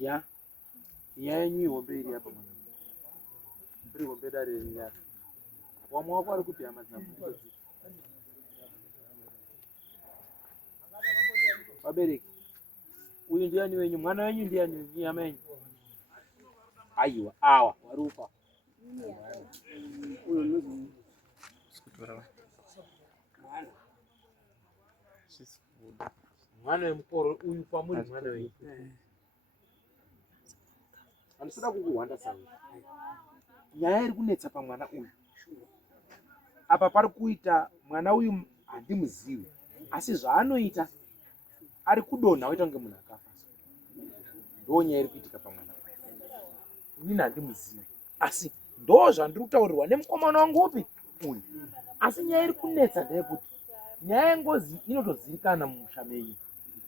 Ya yenyu ihombe iri hapa mwana. Iri hombe dare iri hapa. Wamwe wako ari kupi hama dzangu. Wabereki. Uyu ndiani wenyu? Mwana wenyu ndiani? Nyama yenyu. Aiwa, awa, warupa. Uyu nuzi. Sikutora. Mwana wemukoro uyu pamuri mwana wenyu. Anosada kukuhwanda sana. Nyaya iri kunetsa pamwana uyu. Apa pari kuita mwana uyu handimuzivi. Asi zvaanoita ari kudonha oita kunge munhu akafa. Ndo nyaya iri kuitika pamwana uyu. Inini handimuzivi. Asi ndo zvandiri kutaurirwa nemukomana wangu upi uyu. Asi nyaya iri kunetsa ndeyekuti nyaya yengozi inotozivikanwa mumusha menyu.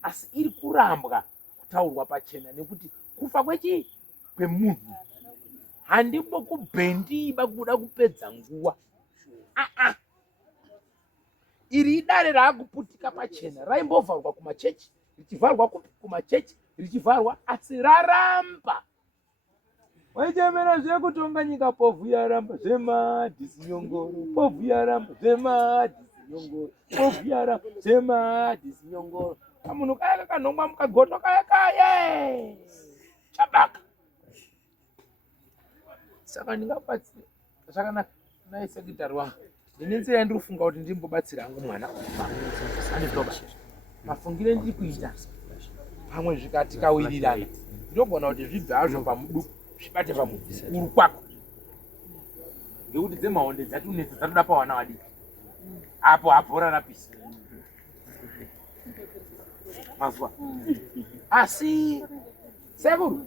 Asi iri kurambwa kutaurwa pachena nekuti kufa kwechii kwemunhu handikubhendiba kuda kupedza nguwa. Iri idare raakuputika pachena raimbovharwa kumachechi, richivharwa kumachechi, richivharwa, asi raramba. Waichemera zvekutonga nyika povhu yaramba zvemadhisi nyongoro, povhu yaramba zvemadhisi nyongoro, povhu yaramba zvemadhisi nyongoro. Kamunhu kaya kakanhongwa mukagoto kaya kaya chabaka. Saka ndingabatsira zvakanaka naisekitari wangu. Ndinenzira yandiri kufunga kuti ndimbobatsira hangu mwana. Mafungire ndiri kuita pamwe zvikati kawirirana ndinogona kuti zvibve hazvo pamuduku zvibate pamukuru kwako. Ngekuti dzemahonde dzatunetsa dzatoda pawana wadiki. Apo habhora rapisa. Mazwa. Asi sekuru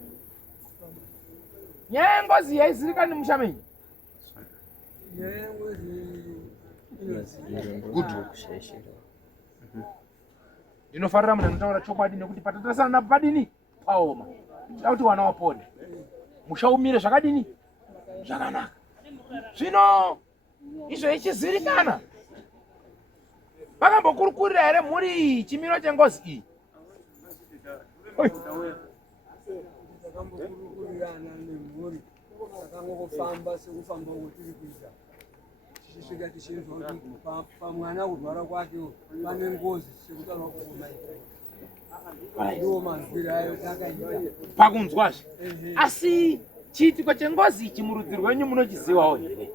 nyaya yengozi yaizivikanwa mumusha menyu. Ndinofarira munhu anotaura chokwadi nekuti patatasana napo padini paoma. Tinoda kuti wana wapone. Musha umire zvakadini? Zvakanaka. Zvino izvo ichizivikanwa. Pakambokurukurira here muri chimiro chengozi iyi? Takambokurukurirana nemhuri takangofamba sekufamba kwetiri kuita tichisvika tichinzwa kuti pamwana kurwara kwake pane ngozi sekutaura kumaita ndiwo manzwiro ayo takaita pakunzwazve. Asi chiitiko chengozi ichi murudzi rwenyu munochizivawo here?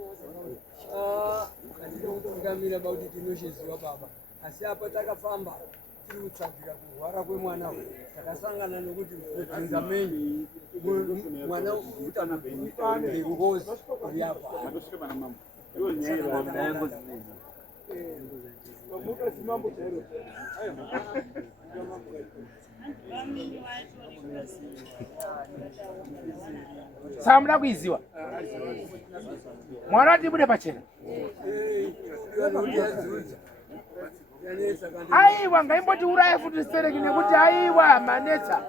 handidi kutungamira bauti tinochiziva baba, asi apa takafamba tiri kutsvagika kurwara kwemwana uyu takasangana nekuti mudzinza menyu mwana uta ngozi uri apa. Saka muda kuiziva mwana watibude pachena. Aiwa ngaimboti uraye futi stereki nekuti aiwa manetsa.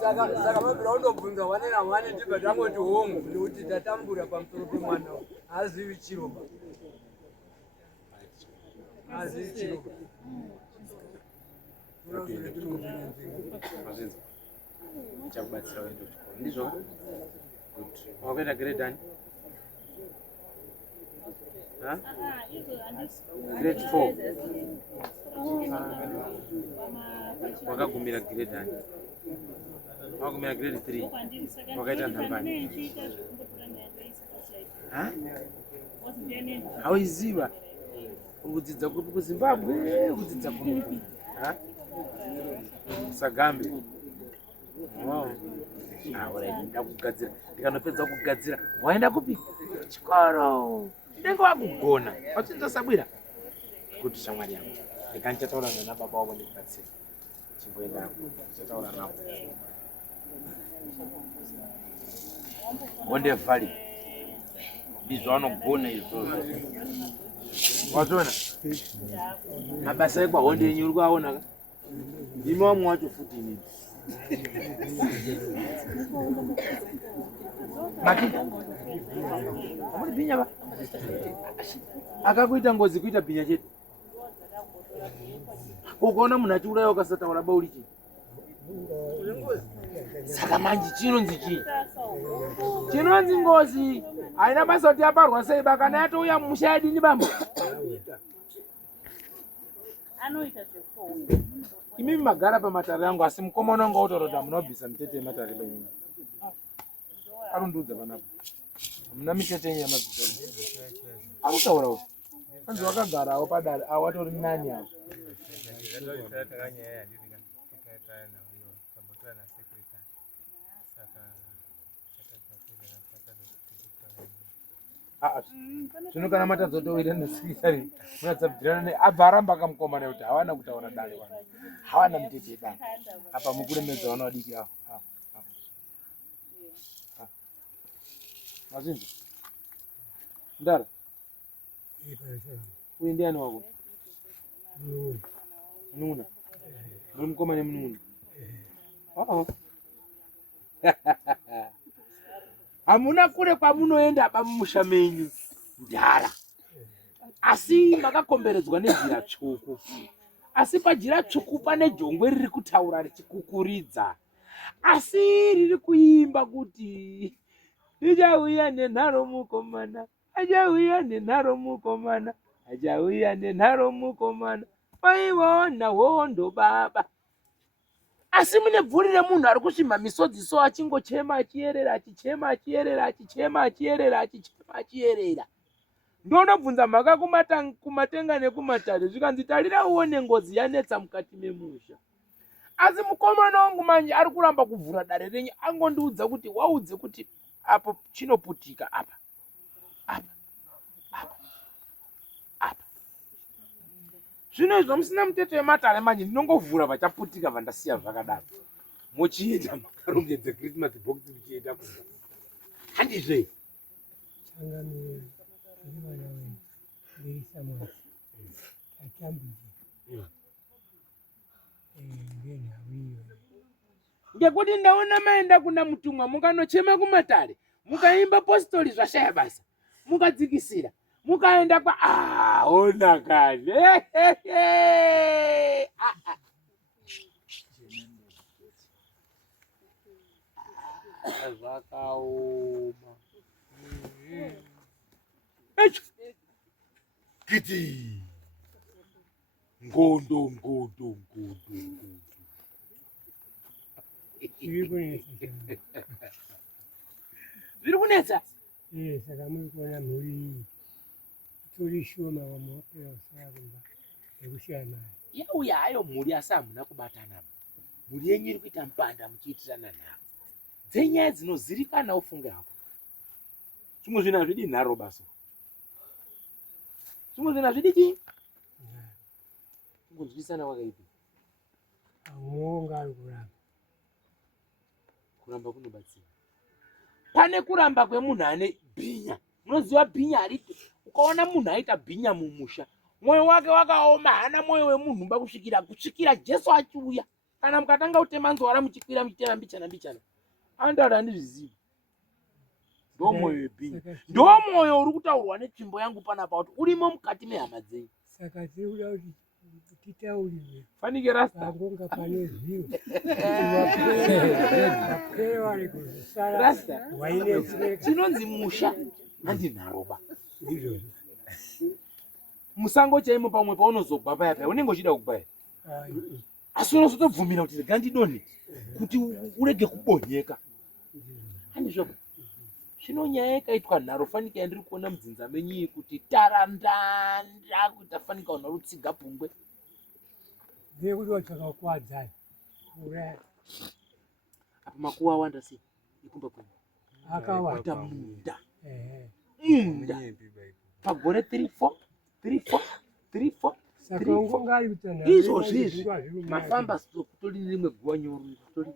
Saka mabira undobvunza wane na wane tibva tangoti hongu nekuti tatambura pamusoro pemwana hazivi chiroba. Hazivi chiroba. Chakubatsira wende kuchikoro. Ndizvo? Good. Wakuenda grade ani? Grade 4. Wakagumira grade ani? Wakagumira grade 3. Wakaita nhambani? Hauiziva? Kudzidza kuri kuZimbabwe, kudzidza kuri Sagambe. Wow. Ndakugadzira. Ndikanopedza kugadzira. Waenda kupi? Kuchikoro. Ndenge wakugona. Wachinzosabwira. Kuti shamwari yangu. Ndikanchataura nana baba wako ndikubatsira. Chimboenda hapo. Chataura navo. Honde valley. Ndizvo vanogona izvozvo. Wazviona? Mabasa ekwa honde yenyu uri kuaona ka? Ndimi wamwe wacho futi inini. Mati. Amuri bhinya ba. Akakuita ngozi kuita bhinya chete. Ukaona munhu achiuraya ukasataura bauri chii? Saka manje chinonzi chii? Chinonzi ngozi. Haina basa kuti aparwa sei ba kana yatouya mumusha yadini bambo? Anoita zvekuona. Imimi magara pamatare angu asi mukomana wangu autoroda munobvisa mitete yematare penyu. Arundudza panapo. Muna mitete yenyama dzisa. Akutaura uko. Kanzi wakagarawo padare awatori nani apo. Zvino kana matadzotowira nesikisari munadzabvirana neabva aramba akamukomana kuti hawana kutaura dare vanhu hawana mitete dare apa mukuremedza vana vadiki avo mazvinzi ndara uyu ndiani wako munun'una muri mukomana munun'una hamuna kure kwamunoenda bamumusha menyu ndara asi makakomberedzwa nejira tsvuku asi pajira tsvuku pane jongwe riri kutaura richikukuridza asi riri kuimba kuti achauya nenharo mukomana achauya nenharo mukomana achauya nenharo mukomana waiona hondo baba asi mune bvuri remunhu ari kusvimha misodzi so achingochema achiyerera achichema achiyerera achichema achiyerera achichema achiyerera ndonobvunza mhaka kumatenga nekumatare zvikanzi tarira uone ngozi yanetsa mukati memusha asi mukomana wangu manje ari kuramba kuvhura dare renyu angondiudza kuti waudze kuti apo chinoputika apa apa apa apa zvino izvo musina mutete wematare manje ndinongovhura vachaputika vandasiya zvakadaro muchiita makarongedze Christmas box muchienda kunga handizve ngekuti ndaona maenda kuna mutumwa mukanochema kumatare mukaimba postori zvashaya basa mukadzikisira mukaenda ona kani zvakaoma kiti ngondo zviri kunetsa saka muri kuona mhuri itori shoma vamwe vasakumba ekushaya nayo yauya hayo mhuri asi hamuna kubatana mhuri yenyu iri kuita mupanda muchiitirana nharo dzenyaya dzinozirikana ufunge hako zvimwe zvinhu hazvidi nharo basa zvimwe zvinhu hazvidi chii kungonzwisana wakaipi amonga ari kuramba kunobatsira pane kuramba kwemunhu ane bhinya munoziva bhinya hariti ukaona munhu aita bhinya mumusha mwoyo wake wakaoma hana mwoyo wemunhu mba kusvikira Jesu achiuya kana mukatanga kutema nzwara muchikwira muchitema mbichana andari handizvizivi ndo mwoyo webhinya ndo mwoyo uri kutaurwa netsvimbo yangu panapa kuti urimo mukati mehama dzenyu saka tiri kuda kuti titaurire fanike rasta pangonga pane zviwo vapere vari kuzvisara rasta wainetsereka chinonzi musha handi nharoba izvozvo musango chaimo pamwe paunozogwa paya paya unenge uchida kugwaya asi unozotobvumira kuti rega ndidonhe kuti urege kubonyeka handizvo zvino nyaya yakaitwa nharo fanika yandiri kuona mudzinza menyu kuti tarandanda kuti afanika una rutsiga pungwe ndekuti watsvaka kuwadzai uraya apa makuwa awanda sei ikumba kwenyu akawata munda munda pagore 34 saka ungongari kutanha izvozvizvi mafamba kutori nerimwe guwa nyoro kutori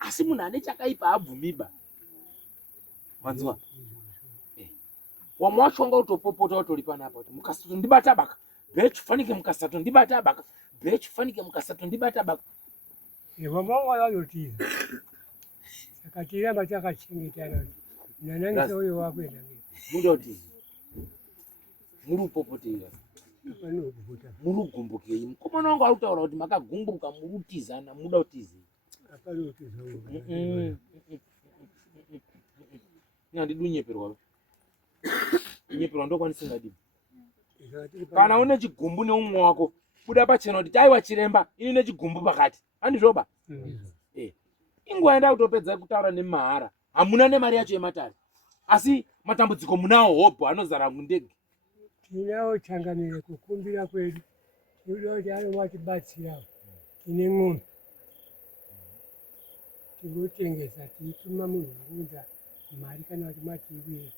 asi munhu ane chakaipa abvumiba wanziwa wamwe wachonga utopopota utori panapa kuti mukasatondibata baka bhechu fanike mukasatondibata baka bechifanike mukasatondibata baba. Mama wayotiza. Akatiramba takachengetana. Nanangisa uyo wakwenda. Mundoti. Muri upopotera. Apano kuvuta. Muri ugumbukei. Mukomana wangu arikutaura kuti makagumbuka muri utizana, muda utize. Apano utiza uyo. Nyandidunyeperwa. Nyeperwa ndokwanisa ngadini. Kana une chigumbu neumwe wako buda pachena kuti taiwa chiremba ini nechigumbu pakati andizvoba. Inguva enda kutopedza kutaura nemahara hamuna nemari yacho yematare asi matambudziko munawo hobho anozara mundege. Tinawo changanire kukumbira kwedu tinoda kuti anomatibatsirawo tine ng'ombe tingotengesa tiituma munhu unza mari kana kuti matiibuye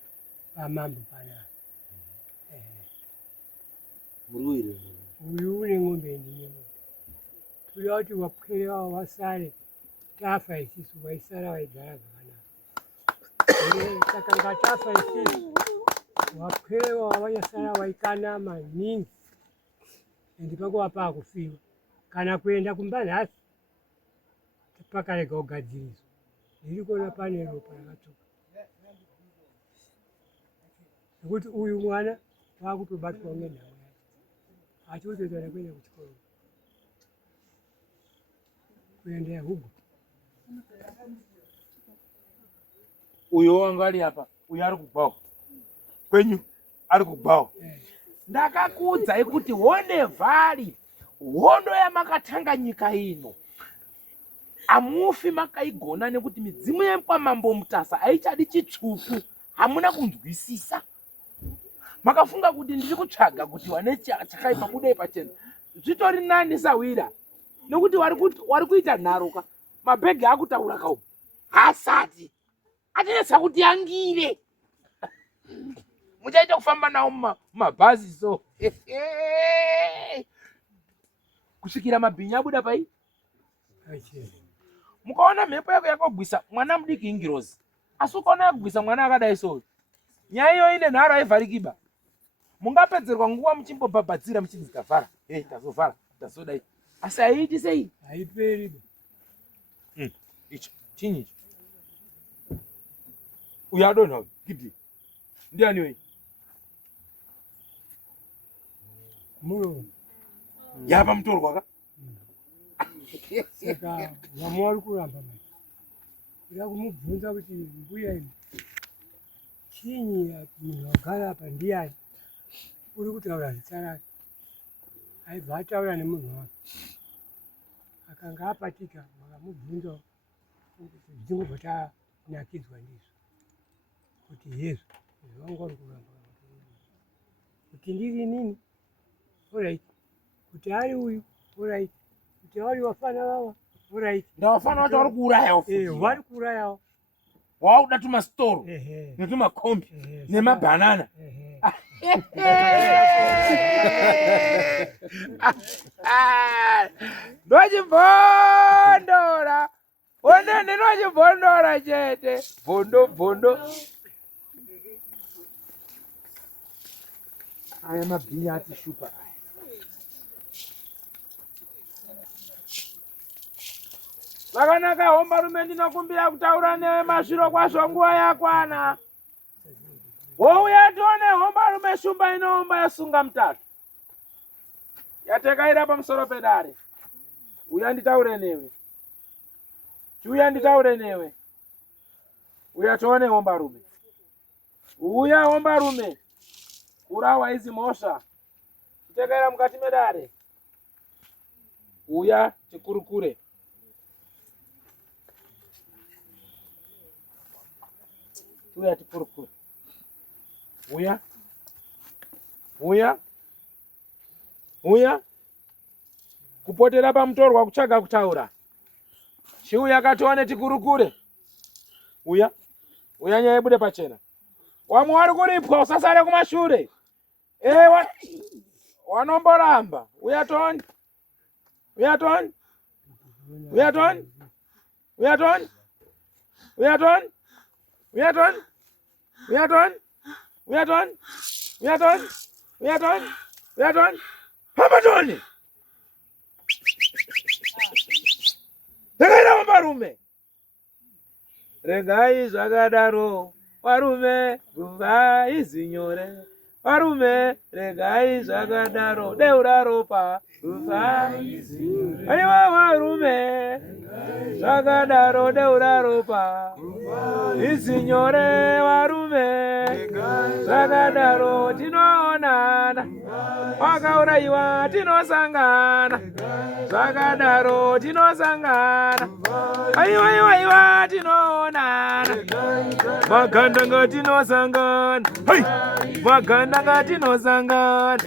pamambo panapa. Muruwire uyu une ng'ombe ndine ng'ombe toda kuti wapwere wasare tafa isisu waisara waigara zvakanaka. Saka ngatafa isisu wapwere wavanyasara waikana maningi endi pakuva paakufiwa kana kuenda kumba nhasi pakarega kugadziriswa ndiri kuona pane ropa rakatsuka nekuti uyu mwana waakutobatwawo ngenhamo yacho achitotoitana kuenda kuchikoro kuenda yahugu. uyo wanga ari apa uyo ari kugwawo kwenyu ari kugwawo. Ndakakuudzai kuti honde vhari hondo yamakatanga nyika ino amufi makaigona nekuti midzimu yekwamambo mutasa aichadi chitsvuku hamuna kunzwisisa. Makafunga kuti ndiri kutsvaga kuti wane chakaipa kudai pachena zvitori nani sawira nekuti wari kuita nharoka mabhegi akutaura kawo hasati atinetsa kuti angire muchaita kufamba nawo mumabhazi so kusvikira mabhinya abuda pai. Mukaona mhepo yako yakogwisa mwana mudiki ingirozi asi ukaona yakugwisa mwana akadai so nyaya iyo ine nharo aivharikiba mungapedzerwa nguva muchimbobhabhadzira muchinzikavhara tazovhara tazodai asi haiiti sei haiperi. Icho chinyi icho uyo adonha gidhi ndiani wei muno yapa mutorwa ka. Saka vamwe vari kuramba mai ida kumubvunza kuti mbuya ino chinyi munhu agara apa ndiani uri kutaura zita rake aibva ataura nemunhu wake akanga apatika makamubvunzawo zvichingobva tanakidzwa ndizvo kuti hezvo zvivanga uri kuramba kuti ndiri nini orit kuti ari uyu orit kuti vari vafana vava orit ndavafana vacho vari kuurayawo vari kuurayawo wauda tumasitoro netumakombi nemabhanana. Ndochibhondora onene ndochibhondora chete bhondo aya mabhinya atishupa aya. Vakanaka hombarume ndinokumbira kutaura newe masviro kwazvo nguva yakwana. Wouya tione hombarume shumba inoomba yasunga mutatu yatekaira pamusoro pedare. Uya nditaure newe. Chiuya nditaure newe. Uya tione hombarume. Uya hombarume. Kurawa izi mhosva. Kutekaira mukati medare. Uya tikurukure. Uya tikurukure. Uya. Uya. Uya. Kupotera pamutorwa kutsvaga kutaura. Chiuya katione tikurukure. Uya. Uya nyaya ibude pachena. Wamwe vari kuripwa usasare kumashure. Wanomboramba. Uya toni. Uya toni. Uya toni. Uya toni. Uya toni. Uya toni. Uya toni. Uya toni. Uya toni. Uya toni. Uya toni. Hamba toni. Takaita varume. Regai zvakadaro varume guva izinyore. Varume regai zvakadaro deura ropa guva izinyore. Aiwa varume zvakadaro deura ropa izinyore. Varume zvakadaro tinoonana. Wakaurayiwa tinosangana. Zvakadaro tinosangana. Aiwa tinoonana. Maganda ngatinosangana. Maganda ngatinosangana.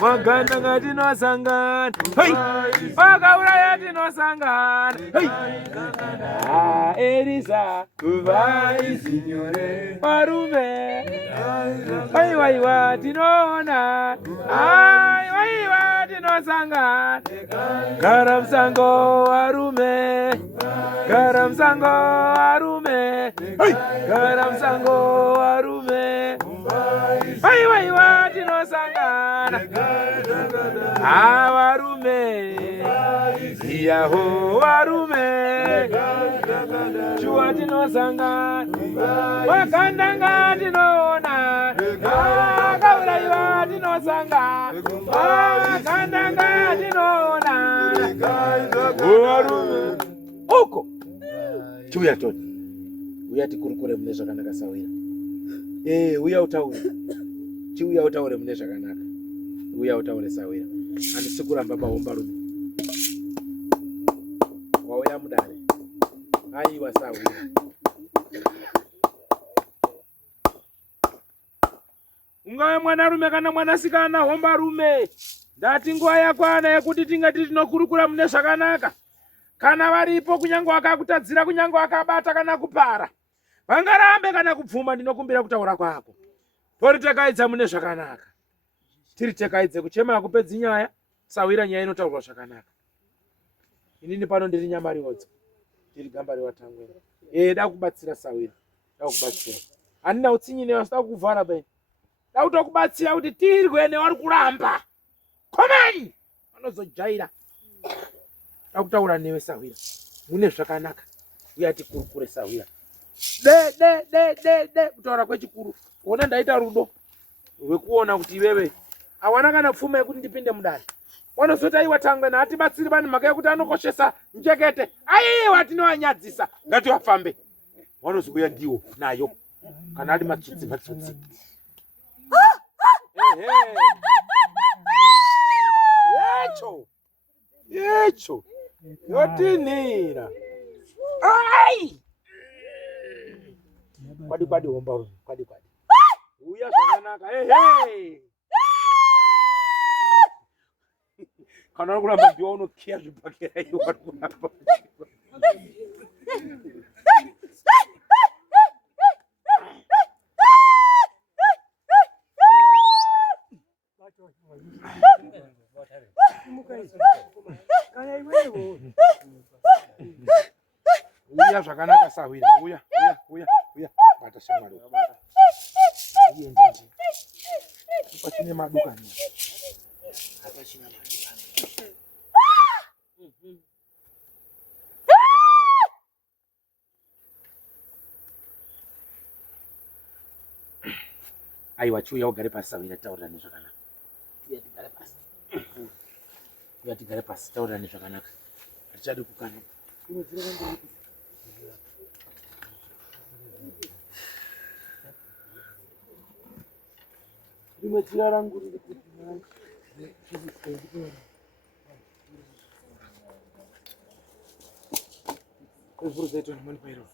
Maganda ngatinosangana. Wakauraya tinosangana. Elisa kuva izinyore. Varume aiwa tinoona. Aiwa tinosangana. Gara musango varume. Gara musango varume. Gara musango varume. Aiwa tinosangana. Varume iyaho varume shuwa tinosangana. Wakanda ngatinoona. Wakaurayiwa tinosangana. Wakanda ngatinoona. Varume uko chiuya toti uya tikurukure mune zvakanaka Sawira. Uya utaure. Chiuya utaure mune zvakanaka. Uya utaure Sawira. Handisi kuramba bahombarume. Wauya mudare. Aiwa Sawira. Ungave mwanarume kana mwanasikana hombarume. Ndati nguva yakwana yekuti tingati tinokurukura mune zvakanaka. Kana varipo kunyange wakakutadzira, kunyange wakabata kana kupara, vangarambe kana kupfuma, ndinokumbira kutaura kwako. Toritekedza mune zvakanaka. Tiritekedze kuchema akupedzi nyaya. Sawira nyaya inotaurwa zvakanaka. Inini pano ndiri Nyamariwodzo. Tiri gamba revatangwe. Da kubatsira Sawira. Da kubatsira. Handina utsinyi newe, sida kukuvhara beni. Da kutokubatsira kuti tirwe nevari kuramba. Komai! Vanozojaira. Da kutaura newe Sawira. Mune zvakanaka. Uya tikurukure Sawira. De kutaura kwechikuru. Kuona ndaita rudo rwekuona kuti iwewe hawana kana pfuma yekuti ndipinde mudare. Wanozoti aiwa Thangwe naatibatsiri bani mhaka yekuti anokoshesa njekete. Aiwa tinovanyadzisa. Ngativafambe. Wanozouya ndiwo nayo. Kana ari matsutsi. Yecho. Yotinira. Ai! Kwadi hombarume. Kwadi. Uya zvakanaka. Kana uri kuramba ndiwa unokiya zvibhakera iwe vari kuramba. Uya zvakanaka Sawira. Uya. Bata shamwari. Iye pachine maduka ni. Pachine maduka. Aiwa chiuya ugare pasi Sawira, taurirane zvakanaka. Uya tigare pasi taurirane zvakanaka. Hatichadi kukana. Rimwe dzira rangu riri kuti kwevhuru zaitwa nemani pairo.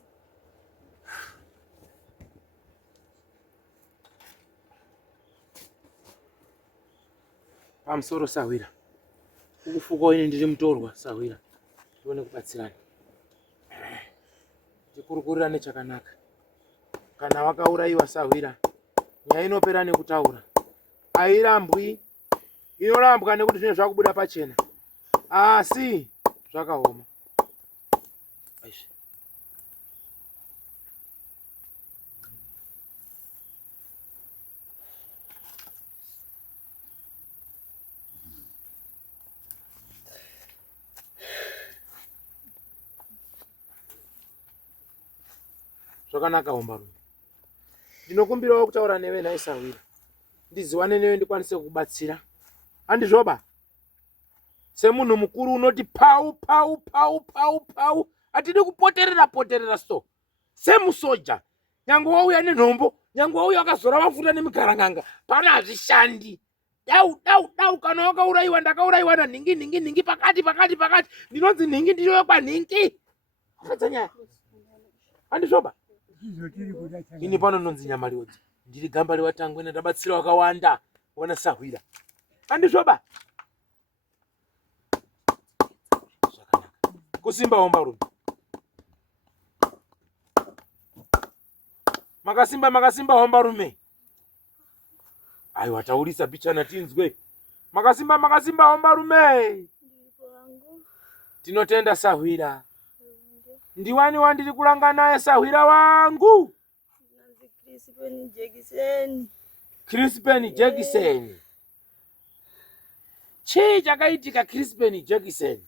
Pamusoro Sawira. Ukufuka ine ndiri mutorwa Sawira. Tione kubatsirana. Tikurukurirane chakanaka. Kana wakaurayiwa Sawira, nyaya inopera nekutaura. Airambwi. Inorambwa nekuti zvinhu zvakubuda pachena. Asi zvakaoma. Zvakanaka Hombarume. Ndinokumbirawo kutaura newe nhai Sawira. Ndiziwane newe ndikwanise kukubatsira. Handizvoba? Semunhu mukuru unoti pau pau pau pau pau. Atidi kupoterera sto. Semusoja. Nyange wauya nenhombo, nyange wauya wakazora mafuta nemigaranganga, pana hazvishandi. Dau kana wakaurayiwa ndakaurayiwa nanhingi pakati. Ndinonzi nhingi ndiyo yekwanhingi. Akadzanya. Handizvoba? Ini pano nonzi Nyamariodzi. Ndiri gamba revatangwe ndabatsira wakawanda. Ona Sawira. Handizvoba? Zvakanaka. Kusimba Hombarume. Makasimba Hombarume. Aiwa taurisa bichana tinzwe. Makasimba Hombarume. Tinotenda Sawira. Ndiwani wandiri kulanga naye Sawira wangu? Crispin Jekiseni. Chii chakaitika Crispin Jekiseni?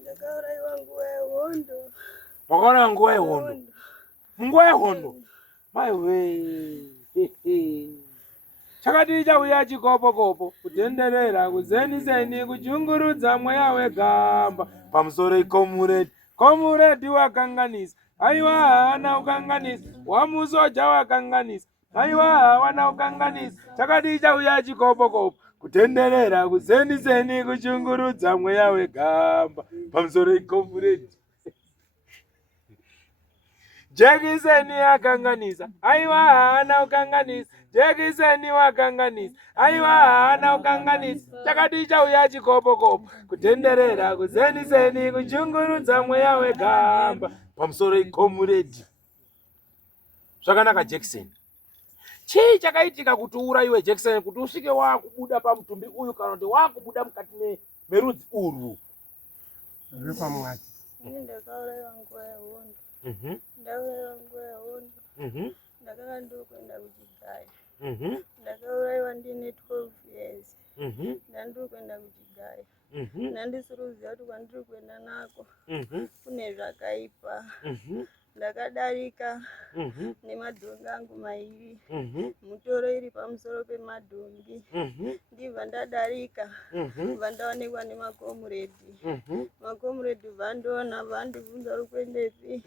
Ndakaurayiwa nguva yehondo. Wakaurayiwa nguva yehondo? Munguva yehondo? Maiwe. Chakati chauya chikopo kutenderera kuzeniseni kuchungurudza mweya wegamba pamusoro ikomuredi wakanganisa. Aiwa hana ukanganisa. Wamusoja wakanganisa. Aiwa hawana ukanganisa. Chakati chauya chikopo kutenderera kuzeniseni kuchungurudza mweya wegamba pamusoro ikomuredi. Jekiseni akanganisa. Aiwa hana ukanganisa. Jekiseni wakanganisa. Aiwa hana ukanganisa. Chakati chauya chikopo kutenderera kuzeniseni kuchungurudza mweya wegamba pamusoro ikomuredi. Zvakanaka Jekiseni. Chii chakaitika kuti uurayiwe Jekiseni, kuti usvike wakubuda pamutumbi uyu kana kuti wakubuda mukati merudzi urwu? Zvepamwati. Ndakaurayiwa nguva yehondo. Ndakaurayiwa nguva yehondo. Ndakanga ndiri kuenda kuchigaya. Ndakaurayiwa ndine 12 years. Ndandiri kuenda kuchigaya. Ndandisiri kuziva kuti kwandiri kuenda nako kune zvakaipa. Ndakadarika nemadhongi angu mairi. Mutoro iri pamusoro pemadhongi. Ndibva ndadarika. Bva ndaonekwa nemakomuredi. Makomuredi vandoona vandibvunza uri kuendepi.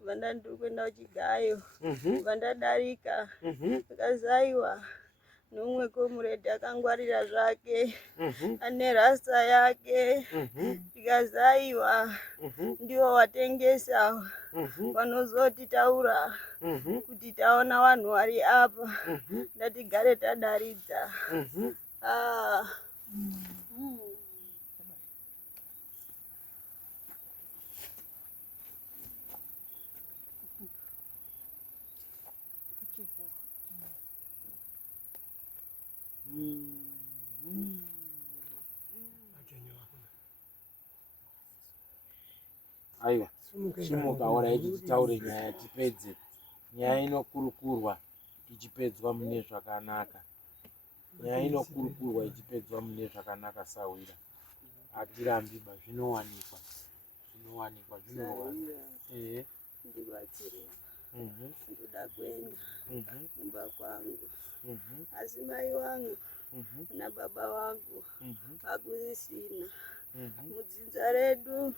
Bva ndandiri kuenda kuchigayo. Bva ndadarika. Ndakazaiwa nomumwe komuredi akangwarira zvake. Ane rasta yake. Ndikazaiwa. Ndiwo watengesa. Vanozoti taura kuti taona vanhu vari apa. Ndatigare tadaridza. Aiwa. Simuka ora ichitaure nyaya tipedze. Nyaya inokurukurwa ichipedzwa mune zvakanaka. Nyaya inokurukurwa ichipedzwa mune zvakanaka Sawira. Hatirambiba zvinowanikwa. Zvinorwa. Ndibatsire. Ndoda kuenda kumba kwangu. Asi mai wangu na baba wangu hakusisina. Mudzinza redu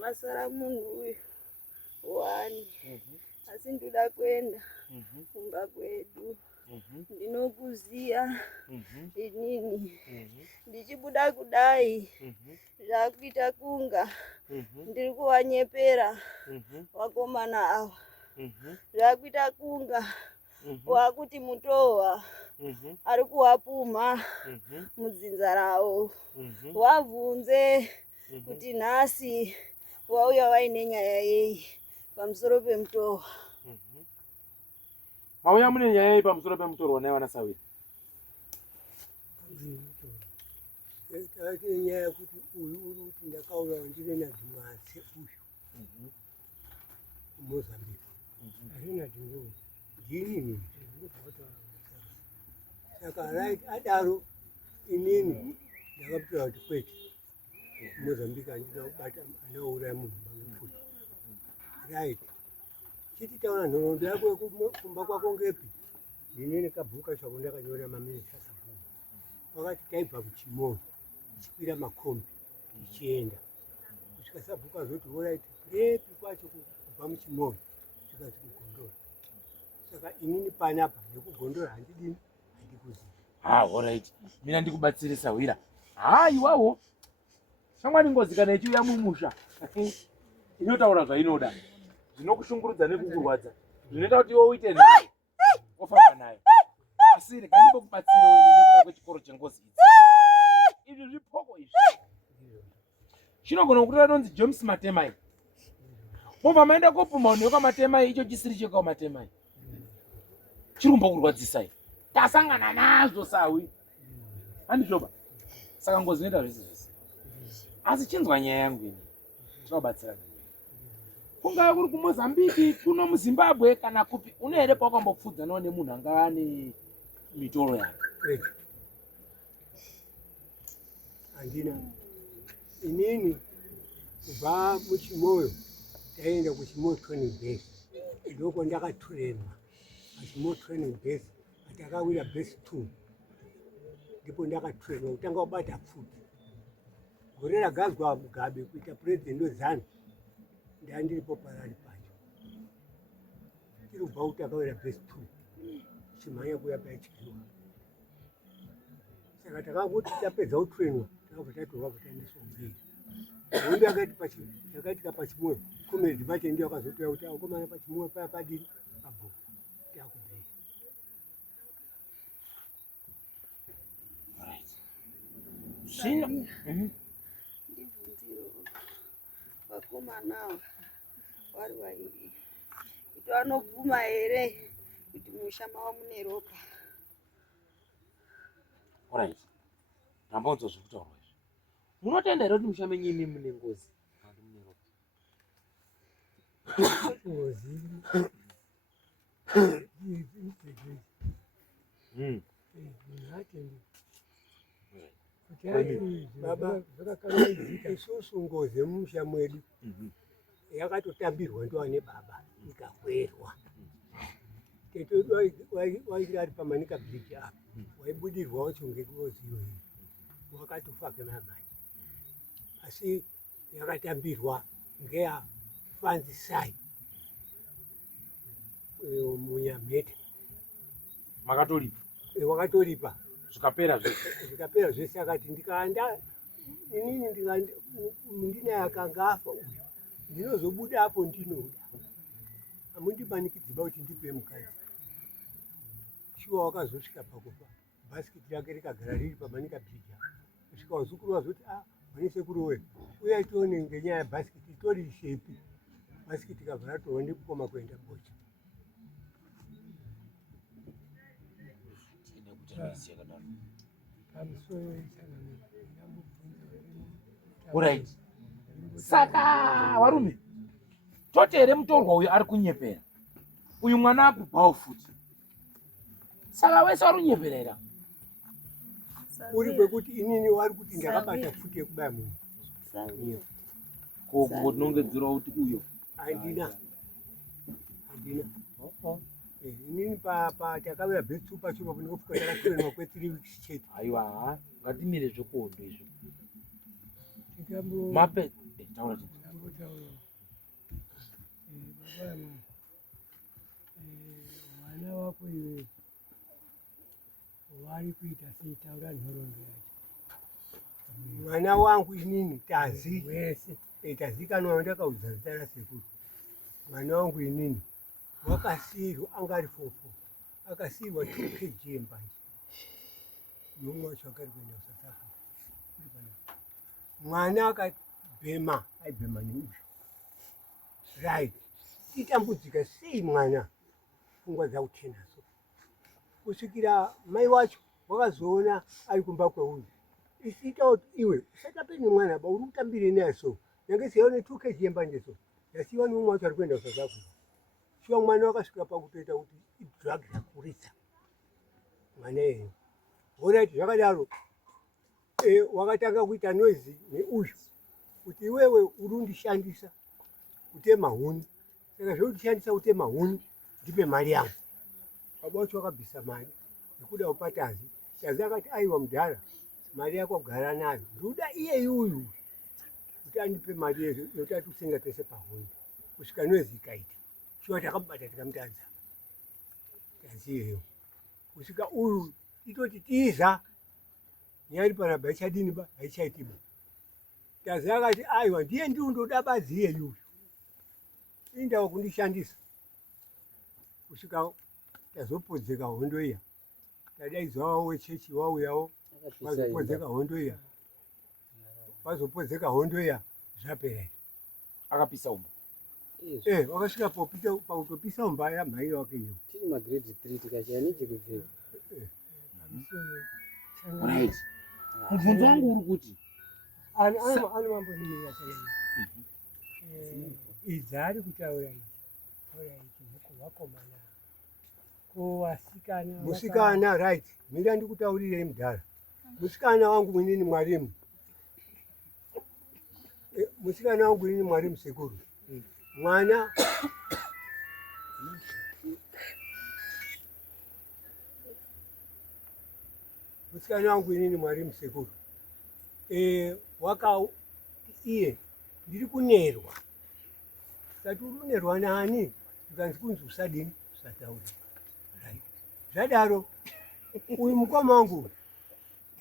masara munhu uyu wani. Asi ndoda kuenda kumba kwedu. Ndinokuziya inini ndichibuda kudai zvakuita kunga ndiri kuvanyepera vakomana ava. Zvakuita kunga wakuti mutohwa ari kuwapumha mudzinza ravo. Wabvunze kuti nhasi wauya waine nyaya yei pamusoro pemutohwa. Mauya mune nyaya yei pamusoro pemutorwa naye wana Sawira? Nyaya yekuti uyu uri kuti ndakaurayiwa ndine nadzimhatse uyu Mozambique. Arina ndingewe ndini saka right adaro ini inini ndakapira kuti kwete Mozambique andina kubata anauraya munhu mangefuti right chiti taona nhoroondo yako kumba kwako ngepi ndinene kabhuka chako ndakanyora maminitsi akabhuka wakati taibva kuchimoyo tichikwira makombi tichienda kusvika sabhuka zoti oraiti kurepi kwacho kubva muchimoyo tikati kugondora saka inini panapa nekugondora handidini handikuziva alright mina ndikubatsirisa wira iwawo shamwari ngozi kana ichiuya mumusha inotaura zvainoda zvinokushungurudza nekukurwadza zvinoita kuti iwe uite nayo wofamba nayo asi rega ndimbokubatsira wene nekuda kwechikoro chengozi idzi izvi zvipoko izvi chinogona kutora nonzi James Matemai mobva maenda kopuma unhu yokwamatemai icho chisiri chekwamatemai chiri kumbokurwadzisai tasangana nazvo sawi handizvoba saka ngozi inoita zvese zvese asi chinzwa nyaya yangu ini tinobatsira kungava kuri kuMozambique kuno muZimbabwe kana kupi une here paukambopfudzanawo nemunhu angava ane mitoro yake handina inini kubva muchimoyo taenda kuchimoyo training base ndoko ndakaturenwa pachimoyo training base atakawira base 2 ndipo ndakaturenwa kutanga kubata pfuti gore ragadzwa Mugabe kuita president wezanu ndandiripo parari pacho tiri kubva kuti akawira base 2 chimhanya kuya paichikirwa saka takangoti tapedza kutrenwa takabva tatorwa kutaendeswa mberi hombe yakaitika pachimoyo comrade bate ndiyo akazotoya kuti akomana pachimoyo paya padini pabhuku takubheri zvino ndibvunziro vakomana vari vairi kuti vanobvuma here kuti musha mavo mune ropa alright ndambonzwa zvekutaurwa izvi munotenda here kuti musha menyu imi mune ngozi kandi mune ropa baba zvakakanaidzika isusu ngozi yemumusha mwedu yakatotambirwa ndoane baba ikakwerwa teto wainge ari pamanika bridge apa waibudirwa wacho ngengozi iyoyi wakatofa kemamai asi yakatambirwa ngeyafanzisai munyamhete makatoripa wakatoripa zvikapera zvese akati ndikaanda inini ndinaye akanga afa uyu ndinozobuda apo ndinoda amundimanikidziba kuti ndipe mukadzi shuwa wakazosvika pakufa bhasikiti rake rikagara riri pamanika bhija kusvika wazukuru wazoti mwanisekuru we uya tione ngenyaya yebhasikiti itori shepi bhasikiti kabva ratorwa ndikukoma kuenda bocha alright saka varume toti here mutorwa uyu ari kunyepera uyu mwana akubvawo futi saka wese vari kunyeperera uri kwekuti inini wari kuti ndakabata futi yekubaya munhu koko tinongedzerawo kuti uyo handina inini patakauya base 2 pacho ndikofuka takatrenwa kwe3 weeks chete aiwa ngatimire zvekondo izvo tikambo mape taura mwana wako iwe wari kuita sei taura nhoroondo yacho mwana wangu inini tazi wese tazikanwa wandakaudza zita rasekuru mwana wangu inini wakasiyirwa anga ari 44 akasiyirwa 2 kg yembanje nomwe wacho akari kuenda kuSouth Africa mwana akabhema aibhema neuyu right titambudzika sei mwana pfungwa dzakutenaso kusvikira mai wacho wakazoona ari kumba kweuyu isita kuti iwe usatape nemwana ba uri kutambire naye so nyange seione 2 kg yembanje so yasiwa nomwe wacho ari kuenda kuSouth Africa shuwa mwana wakasvika pakutoita kuti idhiragi yakuritsa mwana yeye orati zvakadaro wakatanga kuita noizi neuyu kuti iwewe urundishandisa kutema huni. Saka zvaudishandisa kutema huni ndipe mari yangu. Baba wacho wakabvisa mari nekuda upatazi. Tazi akati aiwa mudhara mari yako gara nayo. Ndoda iye uyu kuti andipe mari yekuti atusenga tese pahuni. Kusvika noizi ikaita. Shuwa takamubata tikamutadza. Tazi iyeyo. Kusvika uyu itoti tiza nyari panapa haichadini ba haichaitiba. Tazi akati aiwa ndiye ndoda bazi iyeyu. Indawo kundishandisa. Kusvika tazopodzeka hondo iya. Tadaidzwawo wechechi wauyawo vazopodzeka hondo iya. Vazopodzeka hondo iya zvapera. Akapisa umba. Wakasvika pakutopisa umba yamhai wake iyo. Tiri magrade 3 tikachaya nechekubvira. Right. Mubvunzo wangu uri kuti Ani mambonimira chakanyanya. Idzi ari kutaura idzi. Taura idzi vakomana. Kuvasikana. Musikana, right. Mira ndikutaurirei mudhara. Musikana wangu mwinini mwarimu. Musikana wangu mwinini mwarimu sekuru. Mwana musikana wangu inini mwarimu sekuru. Iye ndiri kunerwa. Sati urunerwa nani? Ukanzi kunzi usadini usataura. Right. Zvadaro uyu mukoma wangu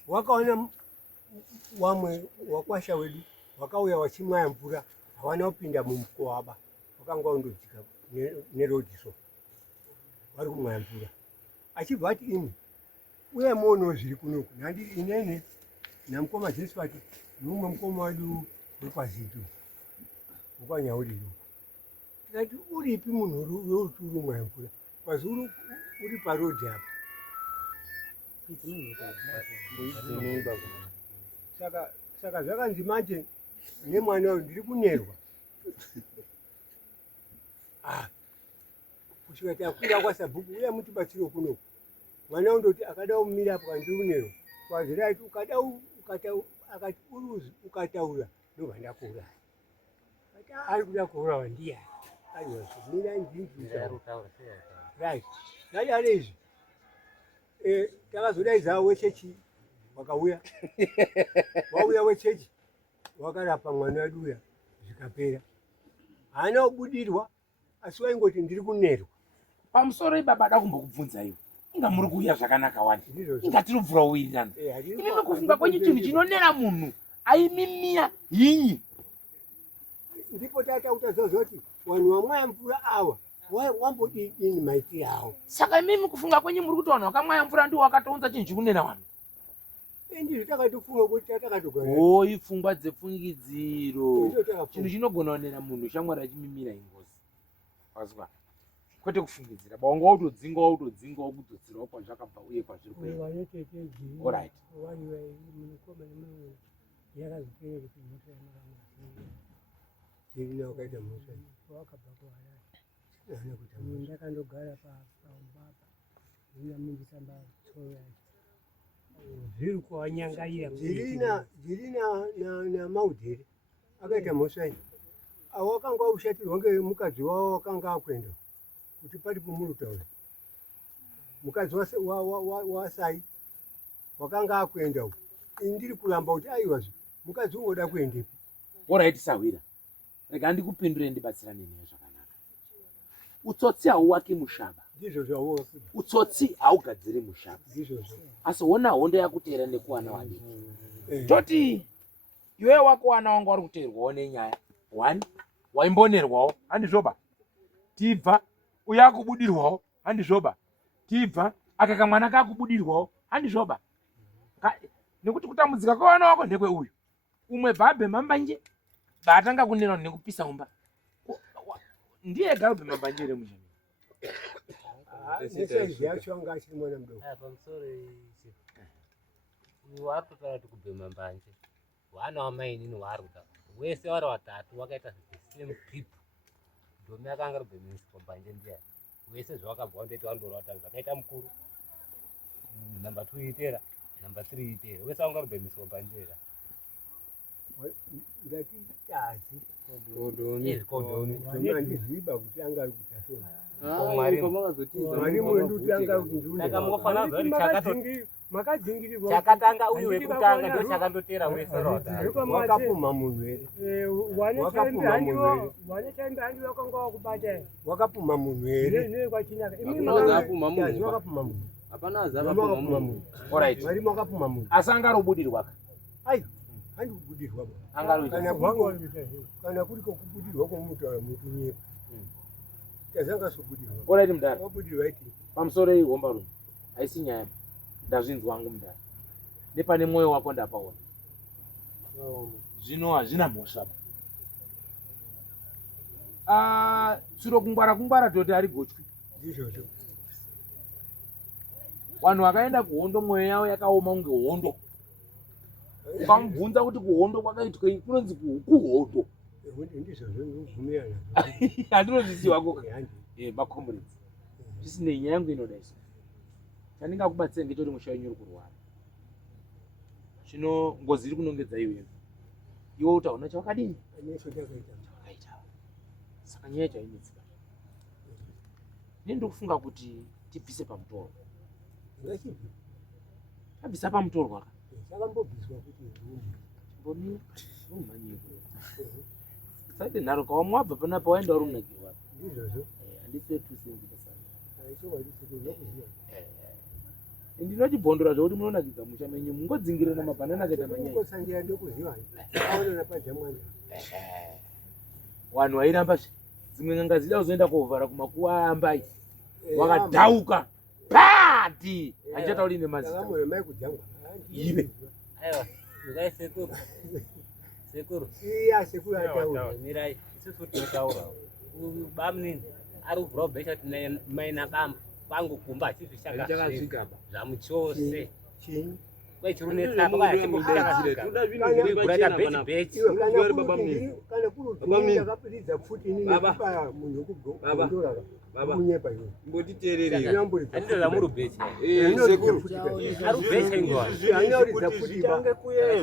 wakaona wamwe wakwasha wedu wakauya wachimwaya mvura hawana kupinda mumukoaba. Wakanga undodzika nerodiso. Vari kumwaya mvura. Achibva ati imi uye muono zviri kunoku. Nandiri inene namukoma Josephat nomumwe mukoma wedu wekwaZitu wekwanyauriro. Tikati uripi munhu weuti uri kumwaya mvura? Kwazi uri parodhi apa. Saka zvakanzi manje nemwana uyu ndiri kunerwa. Kusvika takwira kwaSabhuku uye mutibatsire kunoku. Mwana undoti akada kumira apo ndiri kunerwa. Kwazi right akati uruzi ukataura ndobva ndakuuraya. Ari kuda kuurawa ndiye. Aiwa mira ndinzvisa. Right. Zvadaro izvi. Takazodaidzawo wechechi wakauya. Wauya wechechi wakarapa mwana wedu uya zvikapera. Haana kubudirwa asi waingoti ndiri kunerwa. pamusoro ibaba ada kumbokubvunza iwe. Inga muri kuuya zvakanaka wani. Inga tiri kubvura uwirirana. Ini kufunga kwenye chinhu chinonera munhu aimimia hinyi. Ndipo tata utazozwa kuti vanhu vamwaya mvura awa wambodini maiti yawo. Saka mimi kufunga kwenye muri kuti vanhu vakamwaya mvura ndiwo vakatounza chinhu chikunena vanhu. Ndizvo takatofunga kuti tatakatogara. Pfungwa dzefungidziro. Chinhu chinogona kunena munhu shamwari achimimira ingozi. Wazwa? Kwete kufungidzira. Baunga utodzinga kutodzirawo pazvakabva uye pazviri kuenda. All right. Tirina wakaita mhosva wakabva kuharare ndakandogara paumbapa uya mundisamba tsoya zviri kuwanyangaira Jirina namaudheri akaita mhosva iyi awakanga ushatirwa ngemukadzi wavo wakanga akwenda kuti paripo murutaura mukadzi wasai wakanga akwenda uku ndiri kuramba kuti aiwa mukadzi ungoda kuendepi. Alright Sawira. Rega ndikupindure ndibatsirane naye zvakanaka. Utsotsi hauwaki mushaba. Ndizvo zvawo. Utsotsi haugadziri mushaba. Ndizvo. Asi wona hondo yakutera nekuwana wadiki. Toti iwe wako wana wangu wari kuteerwawo nenyaya. 1 waimbonerwawo handizvoba. Tibva uya kubudirwawo handizvoba. Tibva akaka mwana kakubudirwawo handizvoba. Nekuti kutambudzika kwawana wako ndekwe uyu. Umwe bhabhe mambanje batanga kunena nekupisa umba. Ndiye galbe mambanje remushana. Nesaizi yacho anga achiri mwana mudoko. Pamusoro ichi. Wari kutaura kuti kubhema mbanje. Wana wamainini wari kutaura. Wese wari watatu wakaita same people. Ndombi akanga rubhemiswa mbanje ndiye. Wese zvawakabva ndoita wandoro watatu zvakaita mukuru. Number 2 itera. Number 3 ite. Wesa ungarube misomba njera. ngati tazi Kodoni. andiziba kuti angari kutasema Mwari mwendu tanga kuti Saka mukofana zvari chakato makadzingirirwa chakatanga uyu wekutanga ndio chakandotera wese roda. wakapuma munhu here Wakapuma munhu here. wanechembe handi wakanga wakubata wakapuma munhu here nekwachinaka Wakapuma munhu. Tazi wakapuma munhu Hapana wakapuma munhu Alright. mwari makapuma munhu Asi angarobudirwa ka. ai handi kubudirwa Angaroita. kana kuri kokubudirwa kwomutaura mutunyepa tazanga sobudirwa Alright mudhara. wabudirwa iti Pamusoro ihomba rume. Haisi nyaya. Ndazvinzwa wangu mudhara. Nepane mwoyo wako ndapaona. Zvino hazvina mhosva. Suro kungwara dhodha ari gochwi. ndizvozvo Vanhu vakaenda kuhondo mwoyo yavo yakaoma kunge hondo. Ukamubvunza kuti kuhondo kwakaitwei kunonzi kuhondo. ndizvozvo ndinovumirana Handinozvisiwa ko. Makomrades. Zvisinei nyaya yangu inoda isu. Chandingakubatsira ngechoti musha wenyu uri kurwara. Zvino ngozi iri kunongedza iwe. Iwe utaona chawakadini? neso takaita Chawakaita. Saka nyaya chainetsika. Ndikufunga kuti tibvise pamutoro. ngachibvi Tabvisa pamutoro aka. sakambobviswa kuti zvunhu Mboni mumhanyiko. Sasa nharuka wamwabva panapa waenda uri munagirwa. ndizvozvo Handisi tusenzi kasana. aisowaisikuzokuziva Ndinochibhondora zvokuti munonakidza musha menyu mungodzingirira mabhanana akaita manyaya. ungosangira ndokuziva aonana pajamwana Vanhu vairamba dzimwe n'anga dzida kuzoenda kovhara kumakuwa ambai. Wakadhauka. Pati! Hachatauri nemazita. takamona mai kujangwa Ive. Aiwa, mirai sekuru. Sekuru. iya sekuru ataura Mirai, isusu tinotaura. Bamnini ari kubvira kubhesha kuti maina bamba kwangu kumba achizvishaka Chakazvigaba. zvamuchose. chini Kwechirunetsapa kwayachiburaita bechi. iwe kana kuri ndakapiridza futi inini kupa munhu wekugondora kunyepa iwe Mbotitererera. Handitoda muri bechi. Sekuru. Ari kubhesha ingwa. anoridza futi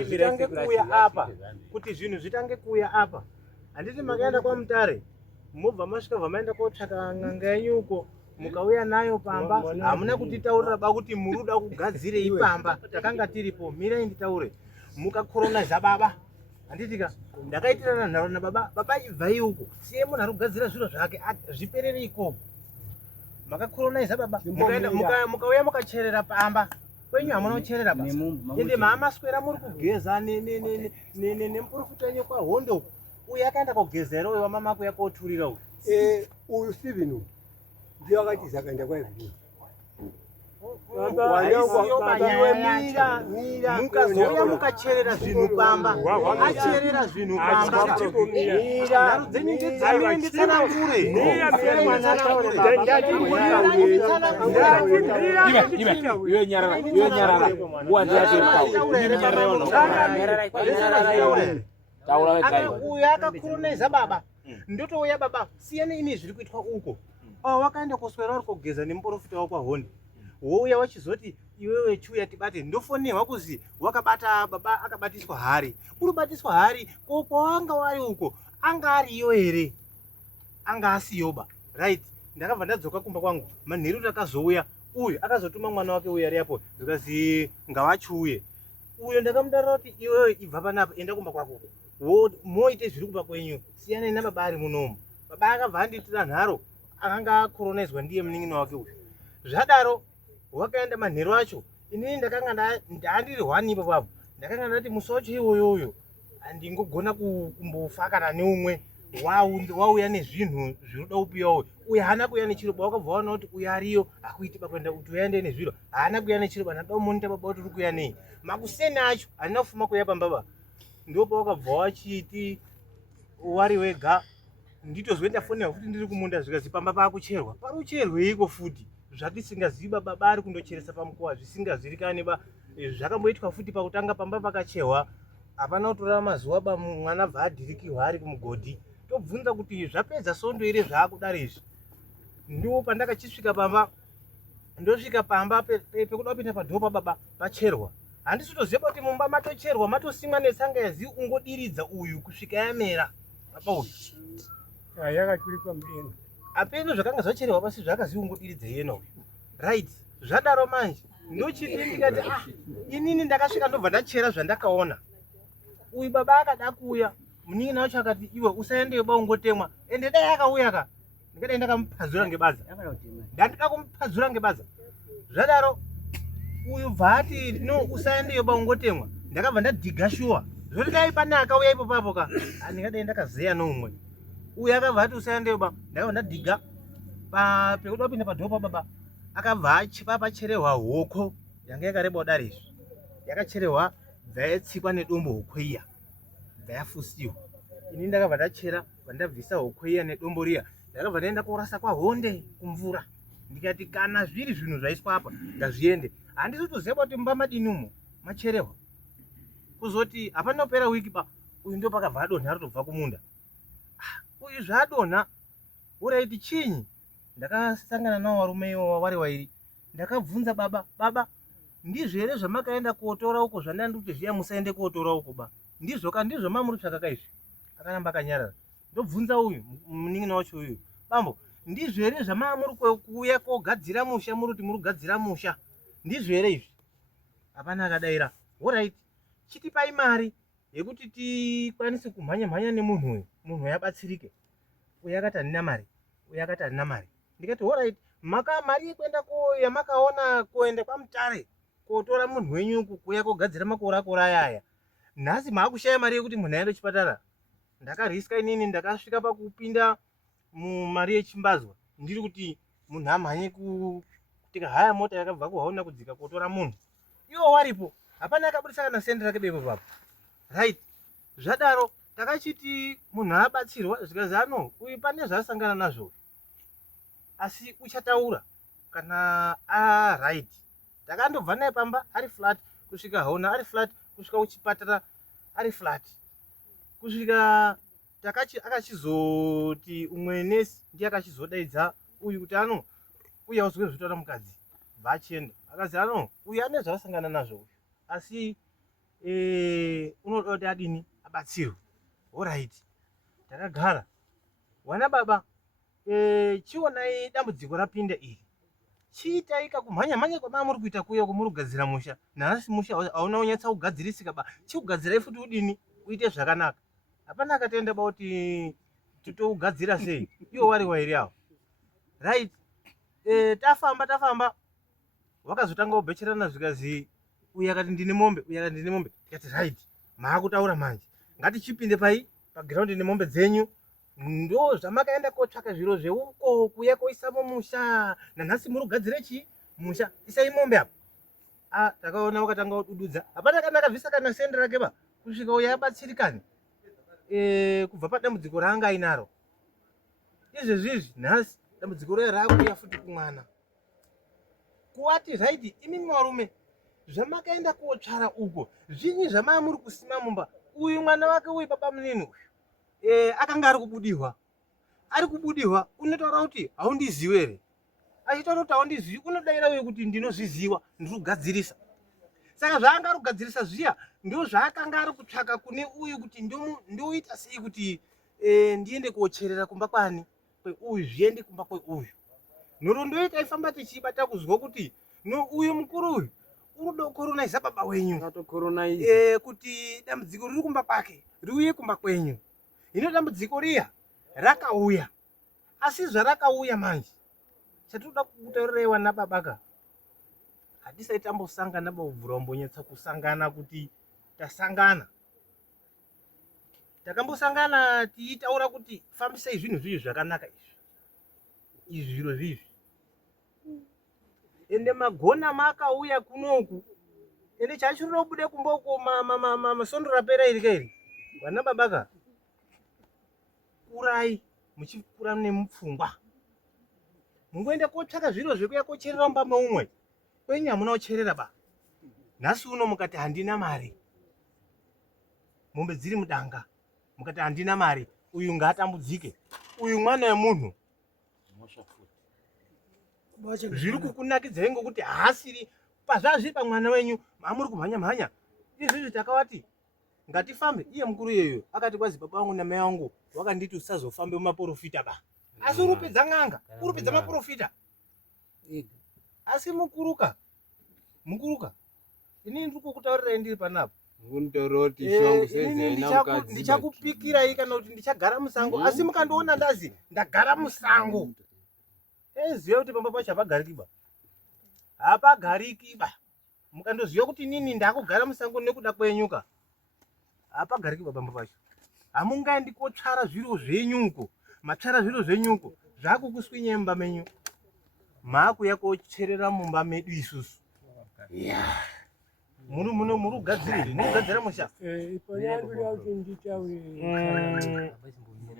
zvitange kuya apa kuti zvinhu zvitange kuya apa handiti makaenda kwamutare mobva masvika bva maenda kotsvaka n'anga yenyu uko mukauya nayo pamba hamuna kutitaurira ba kuti muri kuda kugadzirei pamba takanga tiripo mirai nditaure mukakoroniza baba handitika ndakaitirana nharo nababa baba ibvai uko siye munhu ari kugadzira zviro zvake zviperere ikoko makakoroniza baba mukauya mukacherera pamba kwenyu hamuna kucherera basa ende maamaswera muri kugeza nemuprofita wenyu kwahondo uyu akaenda kogeza ero wamamako yakoturira uyu uyu Steven uyu ndiye wakati zakaenda kwaivhiri mukazouya mukacherera zvinhu pamba acherera zvinhu pamba nharo dzenyu ndetsanangure Iwe nyarara. Nguva uyu akakoroniza baba ndotouya baba siyane ine zviri kuitwa uko wakaenda kuswera uri kugeza nemuprofita wako kwahondi wouya wachizoti iwewe chuya tibate ndofonehwa kuzi wakabata baba akabatiswa hari uri kubatiswa hari kwawanga wari uko anga ariyo here anga asiyoba right ndakabva ndadzoka kumba kwangu manheru takazouya uyu akazotuma mwana wake uyu ari apo zvikazi ngavachuye uyo ndakamudarira kuti iwewe ibva panapa enda kumba kwako moite zviri kuba kwenyu siyanai nababa ari munomu baba akabva anditira nharo akanga akoronizwa ndiye munin'ina wake uyu zvadaro wakaenda manheru acho inini ndakanga ndandiri hwanipo papo ndakanga ndati musi wacho iwoyoyo handingogona kumbofa kana neumwe wauya nezvinhu zvinoda kupiwa uyu haana kuuya nechiroba wakabva waona kuti uyu ariyo akuiti pakuenda kuti uyaende nezviro haana kuuya nechiroba ndada kumonita baba kuti uri kuuya nei makuseni acho handina kufuma kuuya pambaba ndopa wakabva wachiti wari wega nditozwe ndafonera futi ndiri kumunda zvikazi pamba paakucherwa pari ucherweiko futi zvatisingazivi baba ari kundocheresa pamukuwa zvisingazirikani zvakamboitwa futi pakutanga pamba pakacherwa hapana kutora mazuva mwana bva adhirikirwa ari kumugodhi tobvunza kuti zvapedza sondo ire zvaakudaro izvi ndo pandakachisvika pamba ndosvika pamba pekuda kupinda padhopa baba pacherwa handisi kutoziva kuti mumba matocherwa matosimwa netsanga yazi ungodiridza uyu kusvika yamera baba uyu yakaturikwa mudenga apeno zvakanga zvacherwa pasi zvakazi ungodiridza yena uyu right zvadaro manje ndochiti ndikati inini ndakasvika ndobva ndachera zvandakaona uyu baba akada kuuya munin'ina wacho akati iwe usaendeyo ba ungotemwa ende dai akauya ka ndikadai ndakamupazura ngebadza ndandida kumupazura ngebadza zvadaro uyu bva ati no usaendeyo ba ungotemwa ndakabva ndadhiga shuwa zvoti dai pane akauya ipo papo ka ndingadai ndakazeya noumwe uyu akabva ati usaendeyo ba ndakabva ndadhiga pekuda kupinda padhopa baba akabva achipa pacherehwa hoko yanga yakareba kudari izvi yakacherehwa dzayatsikwa nedombo hoko iya dzayafusiwa ini ndakabva ndachera vandabvisa hoko iya nedombo riya ndakabva ndaenda korasa kwahonde kumvura ndikati kana zviri zvinhu zvaiswa apa ngazviende handisi kutoziva kuti mumba madini umo macherehwa kuzoti hapana kupera wiki pa uyu ndo pakabva adonha atobva kumunda uyu zvaadonha uraiti chinyi ndakasangana nawo varume vari wairi ndakabvunza baba ndizvo here zvamakaenda kotora uko zvandandikuti zviya musaende kotora uko ba ndizvo ka ndizvo mamuri tsvaka kaizvi akaramba akanyarara ndobvunza uyu munin'ina wacho uyu bambo ndizvo here zvamamuri kuuya kogadzira musha muri kuti muri kugadzira musha ndizvo here izvi hapana akadaira orit chitipai mari yekuti tikwanise kumhanya nemunhu uyu munhu uyu abatsirike uyu akati handina mari uyu akati handina mari ndikati orit mari yekuenda yamakaona kuenda kwamutare kotora munhu wenyu kuuya kogadzira makorakora ayaya nhasi maakushaya mari yekuti munhu aende kuchipatara ndakariska inini ndakasvika pakupinda mumari yechimbadzwa ndiri kuti munhu amhanye kutika haya mota yakabva kuhauna kudzika kotora munhu iwo waripo hapana akabudisa kana sendi rake bepo papo right zvadaro takachiti munhu abatsirwa zvikazi ano uyu pane zvaasangana nazvo asi uchataura kana right takandobva naye pamba ari flat kusvika hauna ari flat kusvika kuchipatara ari flat kusvika akachizoti umwe nesi ndiye akachizodaidza uyu kuti ano uya uzwe zvitaura mukadzi bva achienda akazi ano uyu ane zvavasangana nazvo uyu asi unoda kuti adini abatsirwe orit takagara wana baba chionai dambudziko rapinda iri chiitaika kumhanya kwamamuri kuita kuya kumuri kugadzira musha nhasi musha hauna unyatsa kugadzirisika ba chikugadzirai futi udini uite zvakanaka hapana akatenda ba kuti titougadzira sei iwo wari wairi avo right tafamba wakazotanga kubhecherana zvikazi uyu akati ndine mombe uyu akati ndine mombe tikati right maakutaura manje ngatichipinde pagiraundi nemombe dzenyu ndo zvamakaenda kotsvaka zviro zveuko kuya koisa mumusha nanhasi muri kugadzire chii musha isai mombe apo takaona wakatanga kudududza hapana kana akabvisa kana sendi rake ba kusvika uya abatsirikane kubva padambudziko raanga ainaro izvezvizvi nhasi dambudziko roya raakuuya futi kumwana kuwati zvaiti imimi varume zvamakaenda kotsvara uko zvinyi zvamamuri kusima mumba uyu mwana wake uyu baba munini uyu akanga ari kubudirwa unotaura kuti haundiziwe here achitaura kuti haundizivi unodaira uyu kuti ndinozviziva ndiri kugadzirisa saka zvaanga ari kugadzirisa zviya ndo zvaakanga ari kutsvaka kune uyu kuti ndoita sei kuti ndiende kocherera kumba kwani kweuyu zviende kumba kweuyu nhorondoita ifamba tichibata kuzwa kuti no uyu mukuru uyu unodokoroniza baba wenyu kuti dambudziko riri kumba kwake riuye kumba kwenyu hino dambudziko riya rakauya asi zvarakauya manje chatinoda kutaurirewa nababaka hadisai tambosangana baubvura umbonyetsa kusangana kuti tasangana takambosangana tiitaura kuti fambisai zvinhu zvizvi zvakanaka izvi zviro zvizvi ende magona makauya kunoku ende chachiriro bude kumboko masondo rapera iri kairi vana babaka kurai muchikura nemupfungwa mungoenda kotsvaka zviro zvekuya kocherera mumba meumwe kwenyu hamuna kucherera ba nhasi uno mukati handina mari mombe dziri mudanga mukati handina mari uyu ngaatambudzike uyu mwana wemunhu zviri kukunakidzai ngokuti haasiri pazvazvi pamwana wenyu maamuri kumhanya mhanya izvizvi takavati ngatifambe. Iye mukuru iyeyo akati kwazi baba vangu namai vangu wakanditi usazofambe mumaprofita ba, asi urupedza n'anga, urupedza maprofita. Asi mukuruka inini ndiri kukutaurirai ndiri panapo. Ndichakupikirai kana kuti ndichagara musango, asi mukandiona ndazi ndagara musango, ziva kuti pamba pacho hapagarikiba. Mukandoziva kuti nini ndakugara musango nekuda kwenyuka, hapagarikiba pamba pacho. Hamungaendi kotsvara zviro zvenyuko, matsvara zviro zvenyuko zvakukuswinya mumba menyu, maakuya kocherera mumba medu isusu. Munogadzira musha.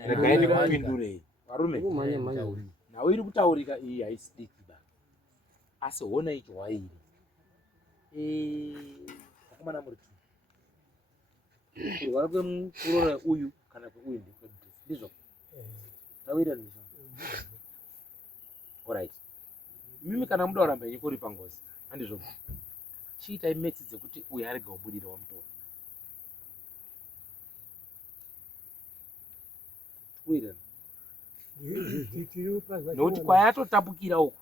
Regai kupindurei varume, nhau iri kutaurika iyi haisidiki ba, asi hona icho wairi vakomana muri kurwara kwemukurora uyu kana kweuyu ndizvo tawira ndizvo. Alright, mimi kana muda kuramba nyikori pangozi handizvo chiitai metsi dzekuti uyu arega kubudira wamutora twirana nokuti kwayatotapukira uku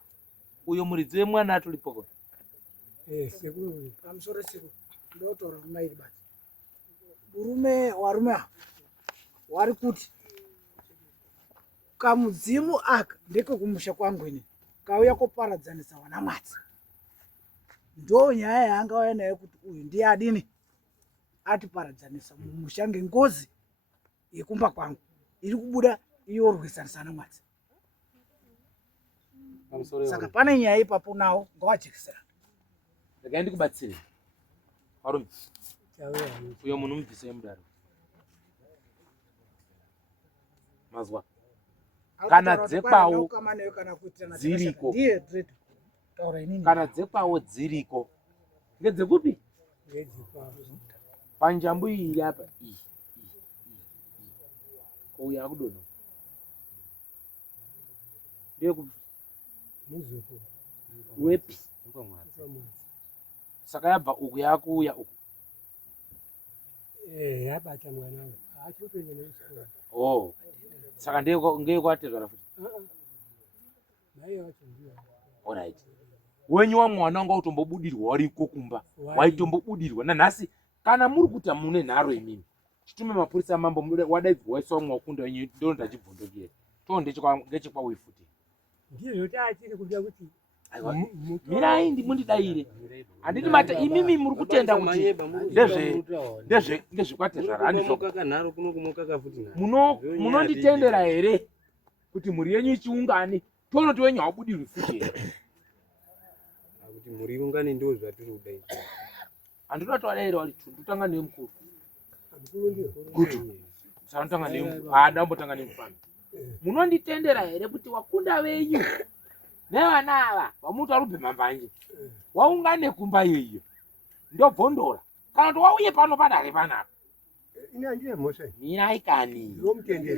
uyo muridzi wemwana atoripoko. Pamusoro siku ndotaura kumairi basi varume wari kuti kamudzimu aka ndekekumusha kwangu ini kauya kuparadzanisa wana mwatsi. Ndo nyaya yaangauya nayo kuti uyu ndiye adini atiparadzanisa mumusha ngengozi yekumba kwangu iri kubuda iyorwisanisana mwatsi. Saka pane nyaya ipapo nawo ngawajekisera. Regai ndikubatsire varume, uyo munhu mubvise mudaro mazwa kana dzekwawo dziriko, kana dzekwawo dziriko ngedzekupi panjambu iyi iri apa iyi kouya akudonha ndeyekupi wepi. Saka yabva uku yakuuya uku yabata mwana wangu achotoenda kuchikora. Oh, saka ngeyekuatezvara futi. Mai wacho ndiyo. Alright, wenyu wamwana wanga utombobudirwa wariko kumba, waitombobudirwa nanhasi. Kana muri kuti mune nharo imimi chitume mapurisa mambo wadaidzwa waiswa mwakunda wenyu ndo ndachibvundukira to ngechekwawe futi ndizvo taachiri kuda kuti mirai ndimundidaire handiti mata imimi muri kutenda kuti ndezvekwatezvara munonditendera here kuti mhuri yenyu ichiungane tonoti wenyu haubudirwi futi here kuti mhuri ungane ndo zvatiri kudai. Handinotwadaira wari ndotanga nemukuru kuti sanotanga nemukuru ndambotanga nemufana. Munonditendera here kuti wakunda venyu nevana ava vamuta rubhema mbanje waungane kumba iyoyo ndobvondora kana kuti wauye pano padare panapa ini handina mhosva mirai kani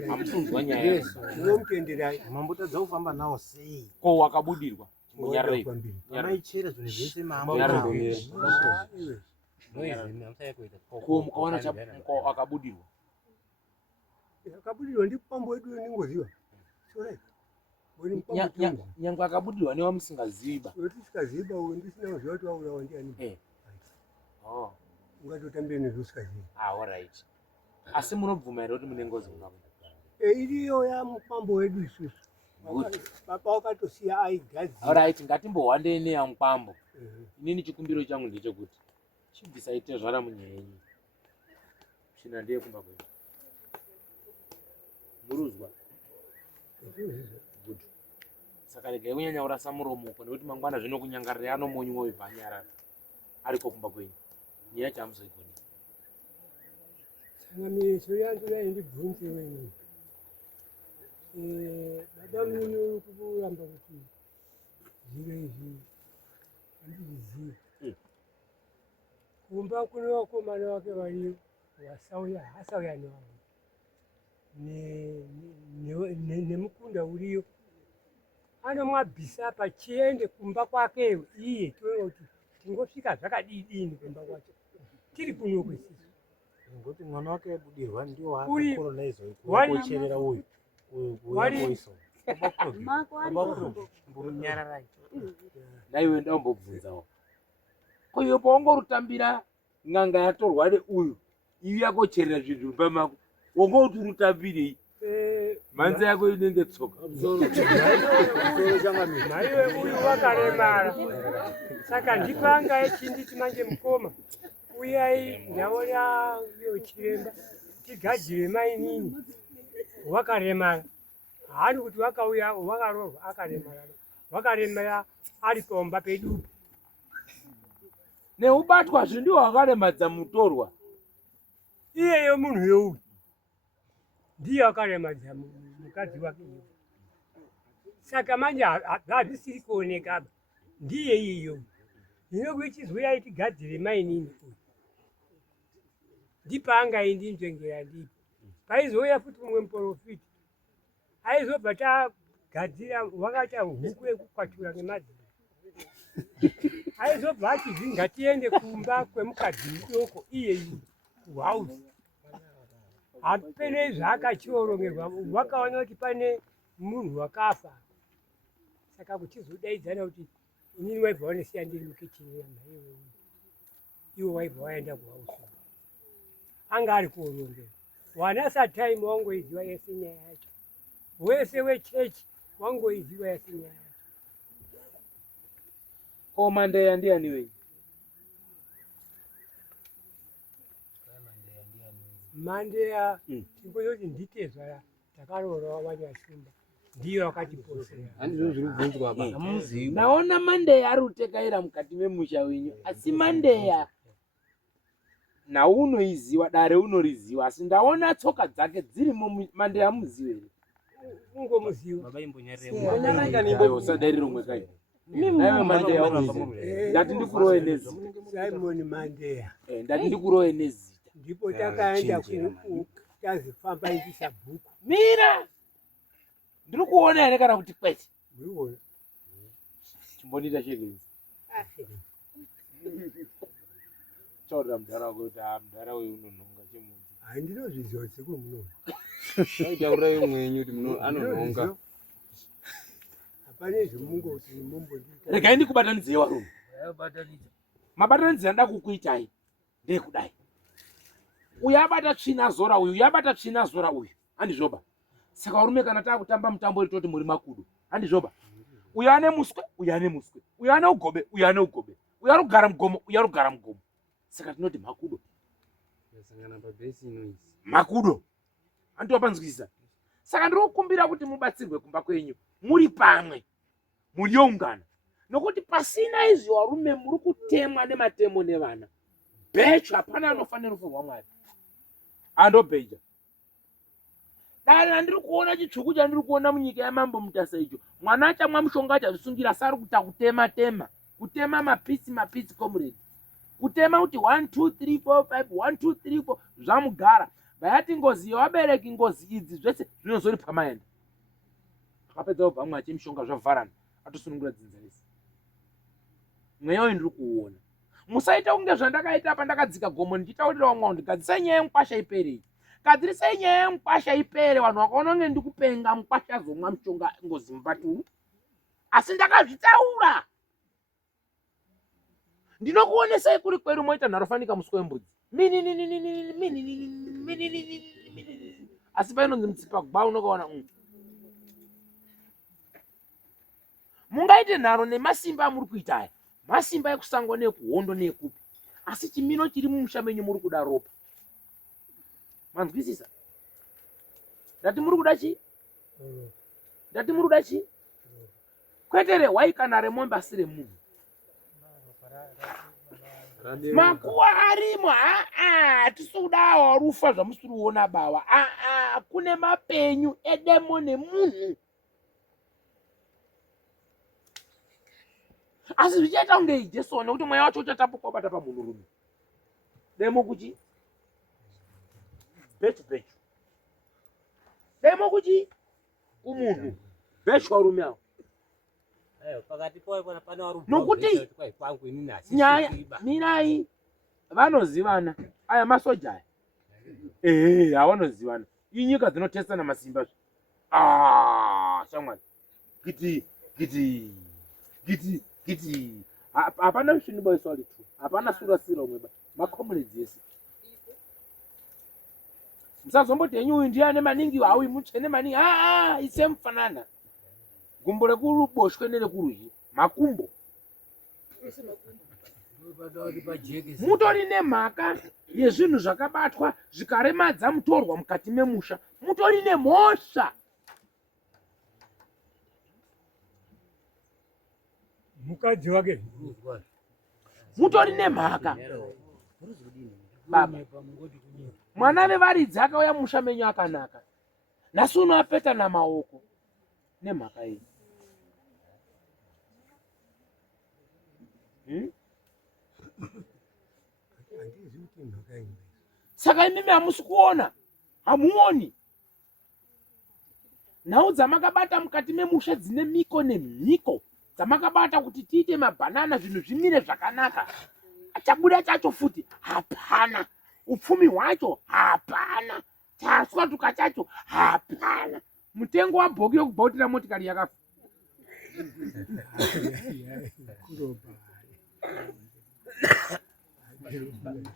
hamusunzwa nyaya ndinomutenderai mambotadza kufamba nawo sei ko wakabudirwa maichera zvinhu zvese ko mukaona akabudirwa akabudirwa ndipambo wedu ningoziva nyangwe akabudirwa newamusingaziva tisingaziva ndisina kuziva kuti waurawa ndiani ungatotambire nezvousingaziva. Alright, asi munobvuma here kuti mune ngozi mungavo iriyo yamupambo wedu isusu baba wakatosiya aigadzira. Alright, ngatimbohwandei neyamupambo. Inini chikumbiro changu ndechekuti chibvisai tezvara munyaya yenyu china ndeyekumba kwenyu muruzwa good. Saka regai kunyanya urasa muromo nekuti mangwana zvino kunyangarira anomonyu mwoyo bvanyara ariko kumba kwenyu nyaya chamuzoigoni. tsangamiriso yangu yaindibvunze wenyu baba munyu kuramba kuti zviro izvi handizvizivi. Kumba kune vakomana vake variyo vasauya hasauya nevamwe nemukunda uriyo anomwabvisa pachiende kumba kwakeyo iye toona kuti tingosvika zvakadini kumba kwacho tiri kuno kwesisi ngoti mwana wake abudirwa ndio Uri- akakolonize wari- kucherera uyu wari- kuyakoiso Mako ari mburunyararai naiwe ndambobvunzawo ko iwe paungorutambira n'anga yatorwa neuyu iyu yakocherera zvinhu zviri pamako wongouti rutambirei mhanza yako inenge tsoka naiwe uyu wakaremara saka ndipanga echinditi manje mukoma uyai ndaona iyo chiremba tigadzire mainini wakaremara haani kuti wakauya wakarohwa wakaremara ari pomba pedupo neubatwazve ndiwo wakaremadza mutorwa iyeyo munhu youyu ndiye wakaremadza mukadzi wake iye saka manje hazvisiri kuonekaba ndiye iyeyo inokuichizwira tigadzire mainini uyu ndipaangaindinzvengera ndipo paizouya futi mumwe muprofiti aizobva tagadzira wakaita huku yekukwatura nemadziro aizobva achizvi ngatiende kumba kwemukadzi mudoko iyeyi kuhausi hapene zvaakachivorongerwa vakaona kuti pane munhu wakafa saka kuchizodaidzana kuti inini waibva wanesiya ndiri mukichini yamhaiwe iwo waibva waenda kuhausi anga ari kuorongerwa wana satime wangoiziva yese nyaya yacho wese wechechi wangoiziva yese nyaya yacho ko mandeya ndiani wenyu mandeya timbozoti nditezva takaroora wanyashumba ndiyo akatiposera handizvo zviri kubvunzwa ba naona mandeya ari kutekaira mukati memusha wenyu asi mandeya naunoiziva dare unoriziva asi ndaona tsoka dzake dzirimo mandeya muzive here ungomuziva sadairi romwe kai naiwe mandeya ndati ndikurowe nezita Simon Mandeya ndati ndikurowe nezita ndipo takaenda tazifamba ichisa bhuku mira ndiri kuona here kana kuti kwete muriona chimboniita chekenzi chaurira mudhara wako kuti mudhara wei unonhonga chemudzi handinozviziva kuti sekuri munoona aitaurirai mwenyu kuti anonhonga hapane zvemungoti mumbondiita regai ndikubatanidzei varume mabatanidzei anoda kukuitai ndekudai uyu abata tsvina zora uyu yabata tsvina zora uyu handizvoba saka varume kana taakutamba mutambo ritoti muri makudo handizvoba uyu ane muswe uyu ane muswe uyu ane ugobe uyu ane ugobe uyu ari kugara mugomo uyu ari kugara mugomo saka tinoti makudo makudo handitopanzwisisa saka ndiri kukumbira kuti mubatsirwe kumba kwenyu muri pamwe muri youngana nokuti pasina izvi varume muri kutemwa nematemo nevana bhecho hapana anofanira rufurwa mwari andobheja dani handiri kuona chitsvuku chandiri kuona munyika yamambo mutasa icho mwana achamwa mushonga achazvisungira sari kuta kutema mapitsi comrade kutema kuti 1 2 3 4 5 1 2 3 4 zvamugara vayati ngozi yevabereki ngozi idzi zvese zvinozori pamaenda akapedza kubva mwache mishonga zvavharana atosunungura dzinza rese mweya uyu ndiri kuuona musaita kunge zvandakaita pandakadzika gomo ndichitaurira wamwao ndigadzisai nyaya yemukwasha ipere gadzirisai nyaya yemukwasha ipere vanhu vakaona kunge ndikupenga mukwasha azomwa mishonga ngozi mubatu asi ndakazvitaura ndinokuonesai kuri kweru moita nharofanika muswe wembudzi asi painonzi mutsipa gba unokaona mungaite nharo nemasimba amuri kuita aya masimba ekusango neekuhondo neekupi asi chimino chiri mumusha menyu muri kuda ropa manzwisisa ndati muri kuda chii ndati muri kuda chii kwete rehwai kana remombe asi remunhu makuwa arimo hatisi kudawo rufa zvamusiri kuona bawa kune mapenyu edemo nemunhu asi zvichaita kunge ijesu nekuti mweya wacho uchatapuka ubata pamunhurume demo kuchi bhechu demo kuchi kumunhu bhechu warume avo pakati pawo pana wari nokuti kwai kwangu inini nyaya mirai vanozivana aya masoja aya havanozivana inyika dzinotesana masimba shamwari giti hapana mishini boiswali tu hapana surasira umweba makomuledzi ese musazomboti henyu uyu ndiane maningi hauyi mutsvene maningi ise mufanana gumbo rekuruboshwe nerekurudyi makumbo mutori nemhaka yezvinhu zvakabatwa zvikaremadza mutorwa mukati memusha mutori nemhosva mukadzi wake mutori nemhaka baba mwana vevaridzi akauya musha menyu akanaka nhasi unoapeta namaoko nemhaka iyi saka imimi hamusi kuona hamuoni nhau dzamakabata mukati memusha dzine miko nemhiko dzamakabata kuti tiite mabhanana zvinhu zvimire zvakanaka chabuda chacho futi hapana upfumi hwacho hapana chaswatuka chacho hapana mutengo wabhoki yokubhautira motikari yakafa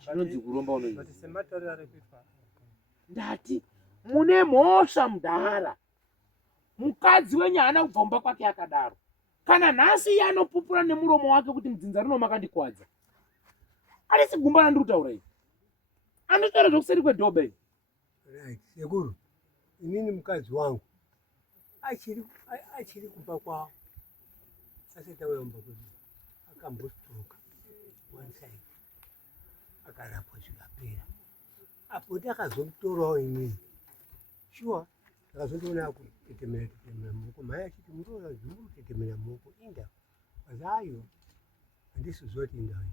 anonzi kuromba ndati mune mhosva mudhara mukadzi wenyu haana kubvomba kwake akadaro kana nhasi iye anopupura nemuromo wake kuti mudzinza rino makandikwadza arisi gumba randiri kutaura ivi anotaura zvokuseri kwedhoba ivi sekuru inini mukadzi wangu achiri kumba kwavo asati auyamba kuti akambostroka one side akarapwa zvikapera apo ndakazomutorawo inini shuwa akazondiona kutetemera muoko mai achiti muroora zvimuri kutetemera muoko inda azayo handisi zoti indai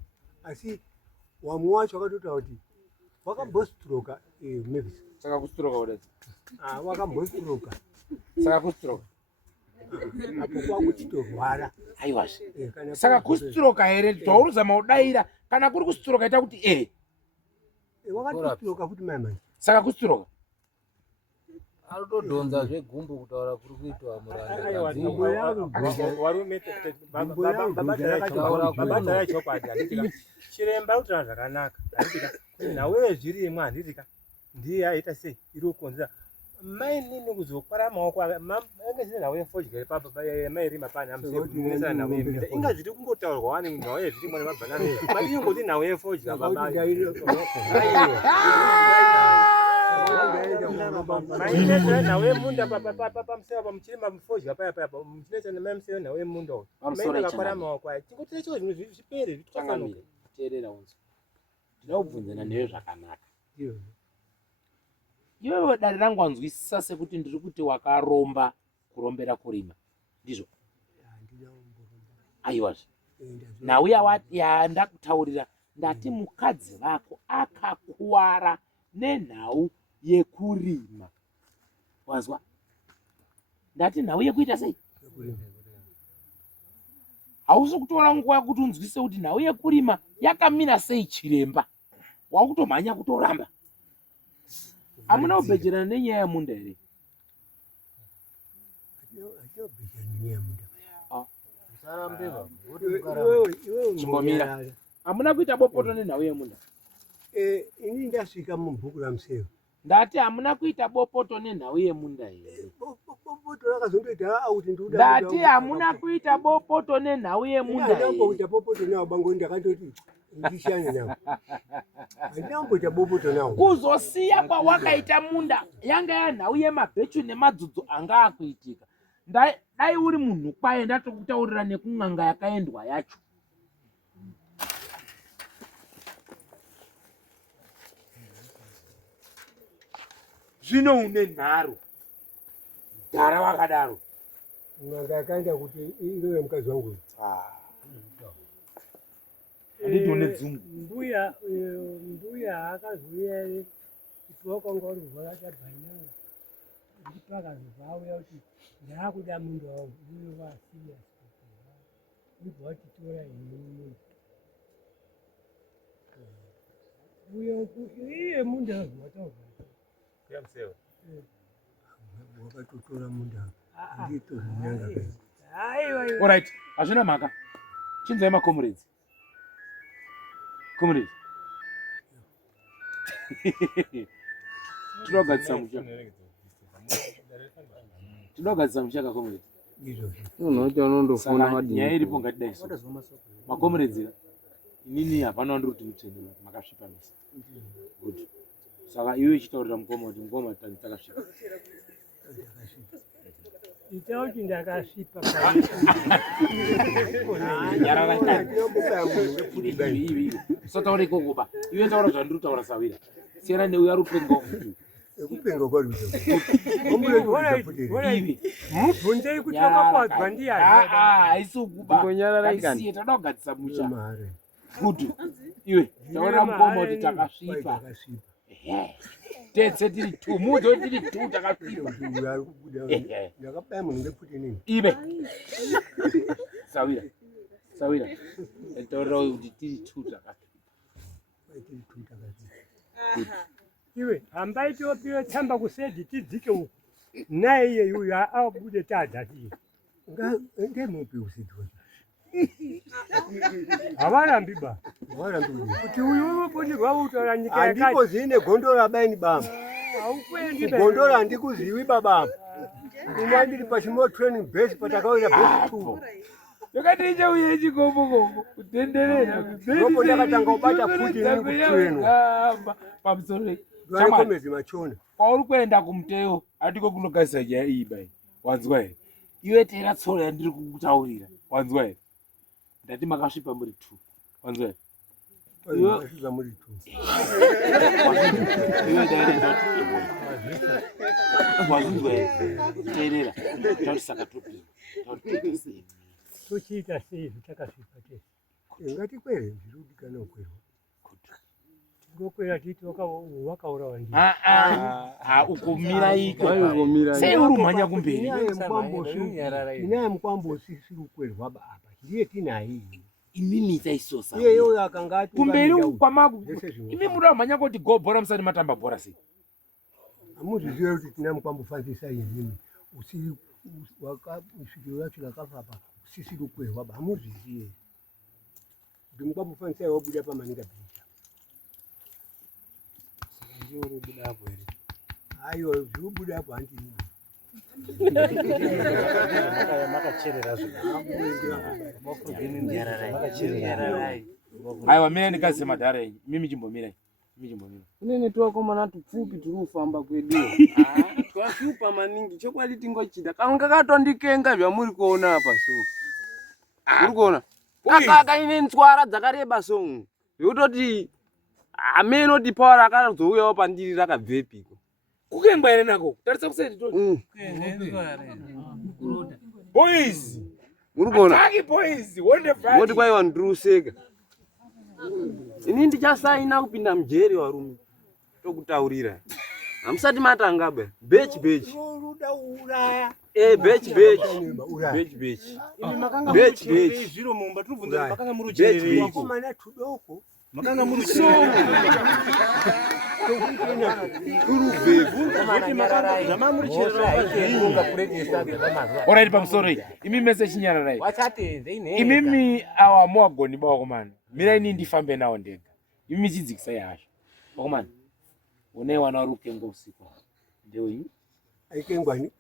asi wamwe wacho akatotaura kuti wakambostroka mavis saka kustroka kudai wakambostroka saka kustroka apo kwakuchitorwara aiwazve saka kustroka here twauruzama kudaira kana kuri kustroka ita kuti wakatostroka futi mai manje saka kustroka arotodhonza zvegumbo kutaura kuri kuitwa chiremba kutaura zvakanaka nawewe zvirimwa handitika ndiye aita sei iri kukonzera mainini kuzokwara maoko ange zvine nawe fodya papa mairima pani amusenesana nawe minda inga zviri kungotaurwa wani nawe zvirimwa nemabhanana madingoti nawe fodya baba mainesana nawe munda pamuseva pamuchirima mufodya paya muchinesana maimuseva nawe munda uyu maine kakwara maoko aya tingotirecho zvinhu zvipere zvitwasanuka teerera unzi ndina kubvunzana newe zvakanaka iwewe dare rangu wanzwisisa sekuti ndiri kuti wakaromba kurombera kurima ndizvo aiwazve nauya ndakutaurira ndati mukadzi vako akakuwara nenhau yekurima wazwa ndati nhau yekuita sei hausi kutora nguva yekuti unzwise kuti nhau yekurima yakamira sei chiremba wakutomhanya kutoramba hamuna kubhejerana nenyaya yemunda here chimbomira hamuna kuita bopoto nenhau yemunda ini ndasvika mubhuku ramuseva ndati hamuna kuita bopoto nenhau yemunda here bopoto rakazondoita auti ndati hamuna kuita bopoto nenhau yemunda ndamboita bopoto navo bango ndakandoti ndishane navo handinamboita bopoto navo kuzosiya kwawakaita munda yanga yanhau yemabhechu nemadzudzu anga akuitika dai uri munhu kwaye ndatokutaurira nekun'anga yakaendwa yacho zvino une nharo dhara wakadaro n'anga yakaenda kuti ive mukadzi wangu anditi une dzungu mbuya akazouya kuti wakanga uri kurwara chabhanyanga ndipo akazobva auya kuti ndaakuda munda wangu uye wasiya ndibvatitora ini uyo iye munda wataura wakatotora munda nditozvinyanga Alright, hazvina mhaka. Chinzai makomrades. Comrades. Tinogadzisa musha. Tinogadzisa musha kakomrades. unoita unondofona Saka nyaya iripo ngatidai so. Makomrades inini hapana wandiri mutendera makasvipa misa. Good. Saka iwe ichitaurira mukoma kuti mukoma takasvipa. ita kuti ndakasvipa Sotaura ikoko ba. Iwe taura zvandiri kutaura Sawira. Siyana neuya rupengo. kupenga kwari mubvunzei kuti wakakwadzwa ndiani haisi ukuba isiye toda kugadzisa musha kutu iwe taura mukoma kuti takasvipa tetse tiri 2 mudzo tiri 2 takasvipa ndakabaya munhu ngekuti nini ive Sawira taura kuti tiri 2 takasvipa iwe hambai topiwe tsamba kusedi tidzike uku naye iye uyu abude tadzatiye ngemupi usidwa havarambi ba kuti uyu unopotirwa utaura nyika yakati andiko zine gondora baini bamba haukwendi gondora handikuziwi bababa ina ndiri pachimo training base patakawira base 2 yakati uye chikomboko kutenderera ndipo ndakatanga ubata futi nikutreno pamusoro vakomezi machona kwauri kuenda kumuteo atiko kunogadzisa nyaya iyi bai wanzwa here iwe tera tsoro yandiri kukutaurira wanzwa here ndati makasvipa muri 2 wanzwa here vasvipa muri 2 wazunzwa here teerera tauti saka topira tochiita sei zvitakasvipa tese ngatikwere zvirudikana ukwerwa ngokwera titi wakaurawa ndi ukumira iko sei uri umhanya kumberi inaye mukwambo usisiri ukwerwa apa ndiye tinayi imimi taisosa iyeyo akanga ati kumberi kwamaku imi muri amhanya kuti go bhora musati matamba bhora sei amuzvizive kuti tina mukwambo fanzisa inini usiri svikiro yacho lakafa apa usisiri ukwerwa apa amuzvizive kuti mukwambo fanzisa wabuda pamaninga bhicha ayo zviubuda apo handini aiwa mira ndikazive madhara enyu mimi chimbomirai kunene tovakomana tupfupi tiri kufamba kweduyo twashupa maningi chokwadi tingochida kamwe kakatondikenga zvamuri kuona apa so uri kuona kaine nzwara dzakareba so yekutoti ameno dipaura akazouyawo pandiri rakabvepiko kukengwa here nako tarisa kuseti boys muri kuona woti kwaiwa ndiruseka ini ndichasaina kupinda mujeri warume tokutaurira hamusati matanga ba bech zviro mumba tubvunza makanga muri uchererei wakomana tudoko makanga muri songo oraiti pamusoro iyi imi mese chinyararai imimi awa muwagoni bawakomana miraini ndifambe nawo ndega imi chidzikisai hasho wakomana unai wana wari kukenga usiku ndewenyu aikengwani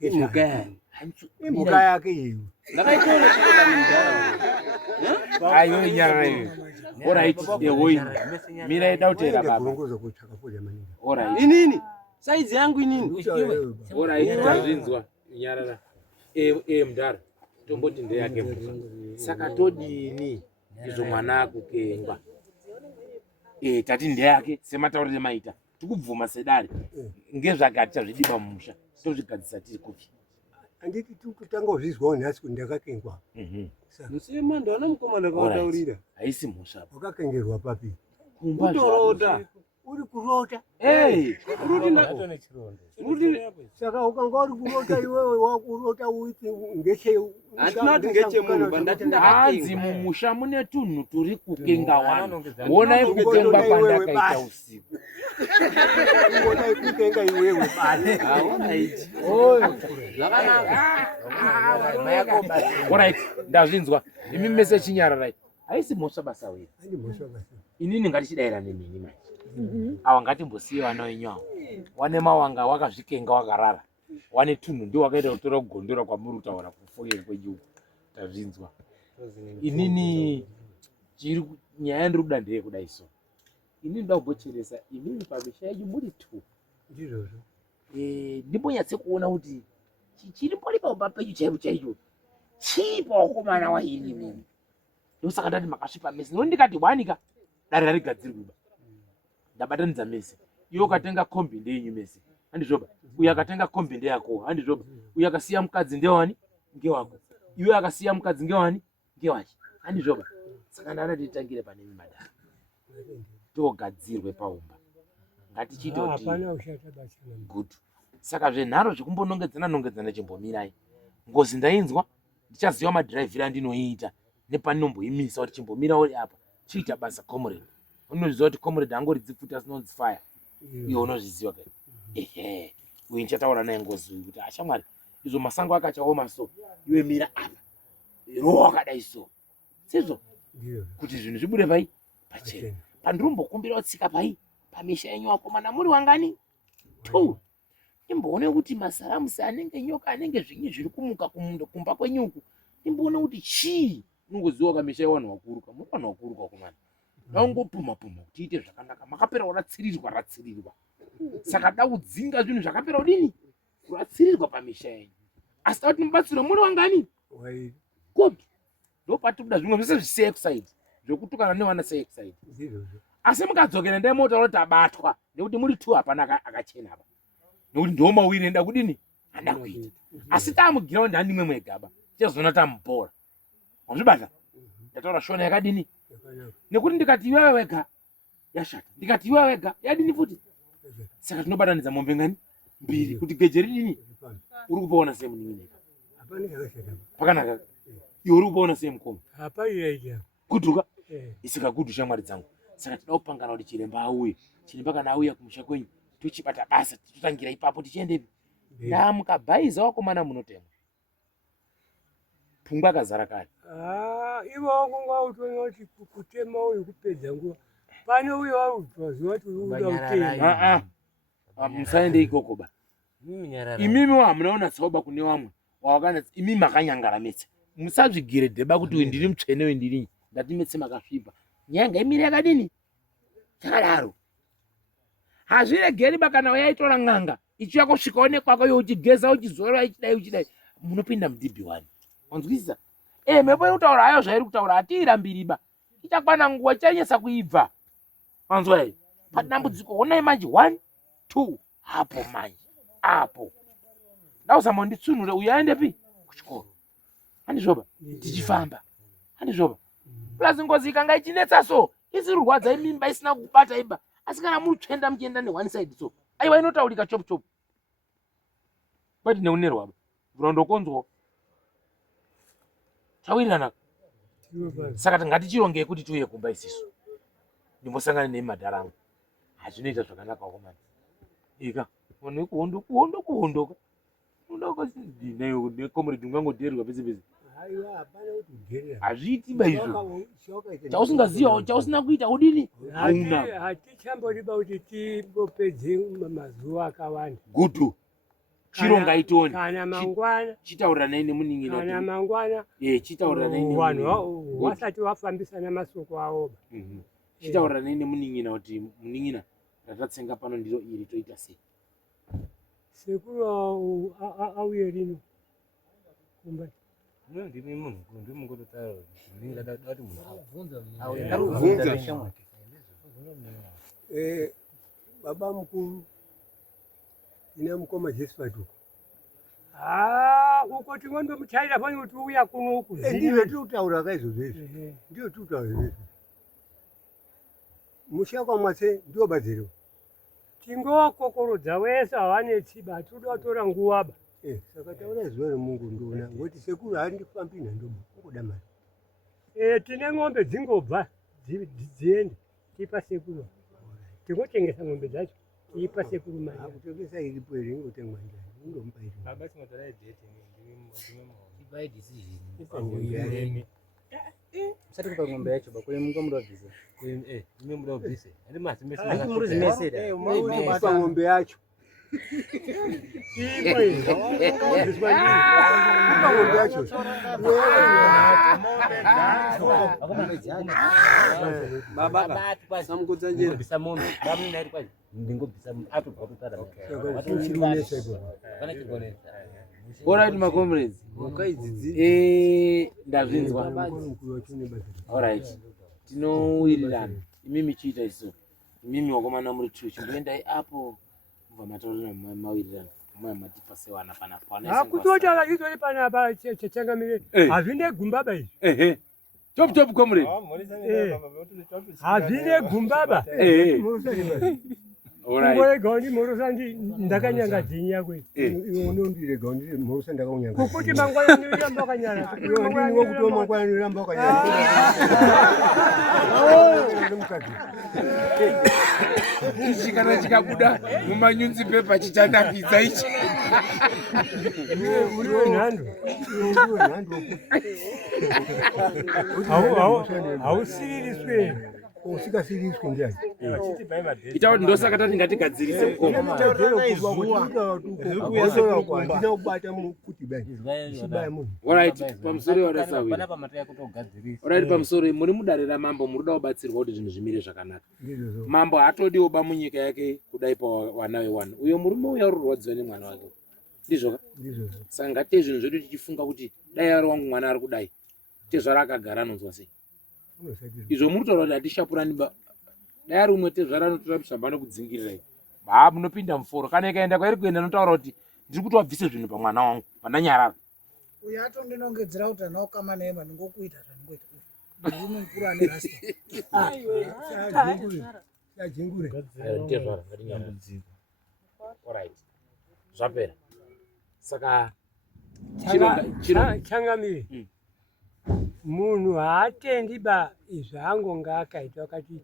muka yake iyo ndakaitoona aiyo inyararai oraiti ewoini mirai dautera baba kurongoza kuti takapodya maningi oraiti inini saizi yangu inini oraiti tazvinzwa nyarara mudhara tomboti ndeyake saka todini izvo mwana akukengwa tati ndeyake semataurire maita tikubvuma sedare ngezvakati tazvidiba mumusha tozvigadzisa tiri kupi handiti tikutanga uzvizwawo nhasi kuti ndakakengwa musema ndaona mukomana kavataurira haisi mhosva wakakengerwa papi kutorota uri kurota. Saka ukanga uri kurota iwewe wakurota uiti ngeche hanzi mumusha mune tunhu turi kukenga wanu. Wonai kutengwa kwandakaita usiku. Wonai kutenga iwewe basi. Alright, ndazvinzwa. Imi mese chinyararai. Haisi mhosva basa wewe. Inini ngatichidaira nemini manje. Awa ngatimbosiye vana venyu avo. Wane mawanga wakazvikenga wakarara. Wane tunhu ndio wakaita kutora kugondora kwamuri kutaura kufoyeri kwenyuku. Ndazvinzwa. Inini chiri nyaya ndiri kuda ndeyekudai so. Inini ndoda kugocheresa inini pamisha yenyu muri 2. Ndizvozvo. Ndimbonyatse kuona kuti chiri pari pamba penyu chaicho. Chipa wakomana waini mimi. Ndosaka ndati makasvipa mese. Ndikati wanika dare rigadzirwe. Ndabatanidza mese. Iwe ukatenga kombi ndeyenyu mese. Handizvoba. Uyo akatenga kombi ndeyako. Handizvoba. Uyo akasiya mukadzi ndewani? Ngewako. Iwe akasiya mukadzi ngewani? Ngewachi. Handizvoba. Saka ndati titangire pane madara. Togadzirwe paumba. Ngatichite kuti hapana ushata basa. Good. Saka zvenharo zvekumbonongedzana chimbomirai. Ngozi ndainzwa ndichaziva madhiraivhiri andinoita nepanomboimisa kuti chimbomira uri apa chiita basa comrade. Unoziva kuti comrade angori dzifuta sinonzifire. Iwe unozviziva kai. Uyu ndichataura naye ngozi uyu kuti ashamwari izvo masango akachaoma so iwe mira apa roho wakadai so sezvo kuti zvinhu zvibude pai pachena. Pandirombokumbira kutsika pai pamisha yenyu wakomana muri wangani 2. Imboone kuti masaramusi anenge nyoka anenge zvinyi zviri kumuka kumba kwenyuku. Imboone kuti chii unongoziva kamisha yevanhu vakuruka. Muri vanhu vakuruka wakomana. Ndaungopuma kuti tiite zvakanaka. Makapera ratsirirwa. Saka da kudzinga zvinhu zvakapera kudini? Kuratsirirwa pamisha yenyu. Asi kuti mubatsiro muri wangani? Good. Ndopati kuda zvimwe zvese zvisexide. Zvokutukana nevana sexide. Asi mukadzokera ndemota kuti abatwa nekuti muri 2 hapana akachena apa. Nekuti ndo mawiri enda kudini? Handa kuita. Asi tamuground handimwe mwegaba. Chezona tamubhora. Wazvibata? Ndataura shona yakadini? Nekuti ndikati iwewe wega yashata. Ndikati iwewe wega yadini futi? Saka tinobatanidza mombe ngani? 2 kuti geje ridini? Uri kupaona semunini. Pakanaka. Iwe uri kupaona semukoma. Hapa iyeja. Kutuka? Isika kudu shamwari dzangu. Saka tinoda kupangana kuti chiremba auye. Chiremba kana auya kumusha kwenyu tochibata basa totangira ipapo tichiendepi. Mukabhaiza wakomana munotemwa. Pfungwa akazara kare. Ivo kunga utoona kuti kutema uyu kupedza nguva. Pane uyo waziva kuti uda kutema. Musaende ikoko ba. Imimi hamunaona tsoba kune vamwe. Wawakana imimi makanyangara metse. Musazvigire dheba kuti uyu ndiri mutsvene uyu ndiri. Ndati metse makasvipa. Nyanga imiri yakadini? Chakadaro. Hazviregeri bakana uyaitora ng'anga. Ichi yako svikaone kwako yo uchigeza uchizora uchidai. Munopinda mudhibhi wani. Wanzwisisa? Mhepo iri kutaura hayo zvairi kutaura hatirambiriba. Ichakwana nguva ichanyesa kuibva. Wanzwa here? Padambudziko onai manje 1, 2 hapo manje. Hapo. Ndauzama nditsunure uyu aendepi? Kuchikoro. Handizvoba? Tichifamba. Handizvoba? Plus ngozi ikanga ichinetsa so. Isirwadza imimba isina kubata imba. Asi kana mutsvenda muchienda ne1 side so. Aiwa inotaurika chop. Kwati neunerwa. Vurondokonzwa. Tawirirana. Saka ngatichirongei kuti tiuye kumba isisu. Ndimbosangana nemadharangu. Hazvinoita zvakanaka wakomana. Ika, vanhu kuhondoka. Undoka nayo nekomrade ungangoderwa pese. Aiwa hapana kuti ugerera. Hazviiti baizvo. Chausingaziva chausina kuita udini? Hauna. Hatichamboriba kuti timbopedze mazuva akawanda. Gudu. Chironga itoni. Kana mangwana. Chitaurira nei nemuningina. Kana mangwana. Chitaurira nei vanhu wasati wafambisana masoko avo. Chitaurira nei nemuningina kuti muningina ratatsenga pano ndiro iri toita sei. Sekuru auye rino. Kumba. Ndimi munhu ndimungototara ndingada kuti munhu Vunza. Baba mkuru ina mukoma Jesu patuko. Uko tingondo muchaira fani kuti uya kuno uku. Ndiyo tutaura kaizvo zvese. Ndiyo tutaura zvese. Musha kwa mwase ndio badzero. tingowakokorodza wese hawane tsiba todatora nguwaba. Saka taona zuva remungu ndona ngoti sekuru handifambi nhandomo kungoda mari. Tine ng'ombe dzingobva dziende tipa sekuru. Tingotengesa ng'ombe dzacho tipa sekuru mari. Kutengesa iripo here ingotengwa njani indomupa iri. Baba tingotora idete tibai decision. Musati kupa ng'ombe yacho bakule mungu murobvisa. Ime murobvise. Ari mazimese. Ari kumuruzimesera. Kupa ng'ombe yacho. Ipo iyi. Kupa ng'ombe yacho. Baba samukudza njira. Bisa mombe. Baba nari kwazi. Ndingobvisa atobva kutara. Kana chigonesa. Alright my comrades. Ndazvinzwa. Alright. Tinowirirana. Imimi chiita iso. Imimi wakomana muri true chimboendai apo kubva mataurira mawirirana. Matipa sewana panapa. Hakutota izori panapa chachangamire. Hazvine gumbaba izvi. Top comrade. Hazvine gumbaba. Ngorega ndi morosa ndakanyanga dhinyi yakwe. Unondirega ndiri morosa ndakaunyanga. Kukuti mangwana ndiramba kanyara. Ndiri wokuti mangwana ndiramba kanyara. Ichi kana chikabuda mumanyunzi pepa chichanakidza ichi. Uriwe nhando. Hausiririswe. Usikasiriswe ndiani. Ita kuti ndosaka tatingatigadzirise mukoma. Alright, pamusoro wadasawi. Alright, pamusoro muri mudare ramambo muruda kubatsirwa kuti zvinhu zvimire zvakanaka. Mambo hatodiwo ba munyika yake kudai pawana wewana. Uyo murume uya urorwadziwa nemwana wake. Ndizvo. Sanga te zvinhu zvedu tichifunga kuti dai ari wangu mwana ari kudai. Tezvara akagara anonzwa sei. Izvo munotaura kuti hatishapurani ba dai ari umwe tezvara anotora mushamba nokudzingirira munopinda muforo kana ikaenda kwairi kuenda notaura kuti ndiri kuti wabvise zvinhu pamwana wangu pandanyarara. Uyo atondinongedzera kuti anaokama naye ndingokuita zvangoita ndine mukuru ane rasta. Ajingure. Tezvara ngatinyambodzika. Alright. Zvapera. Saka changamire. Munhu haatendi ba izvangonga akaita wakati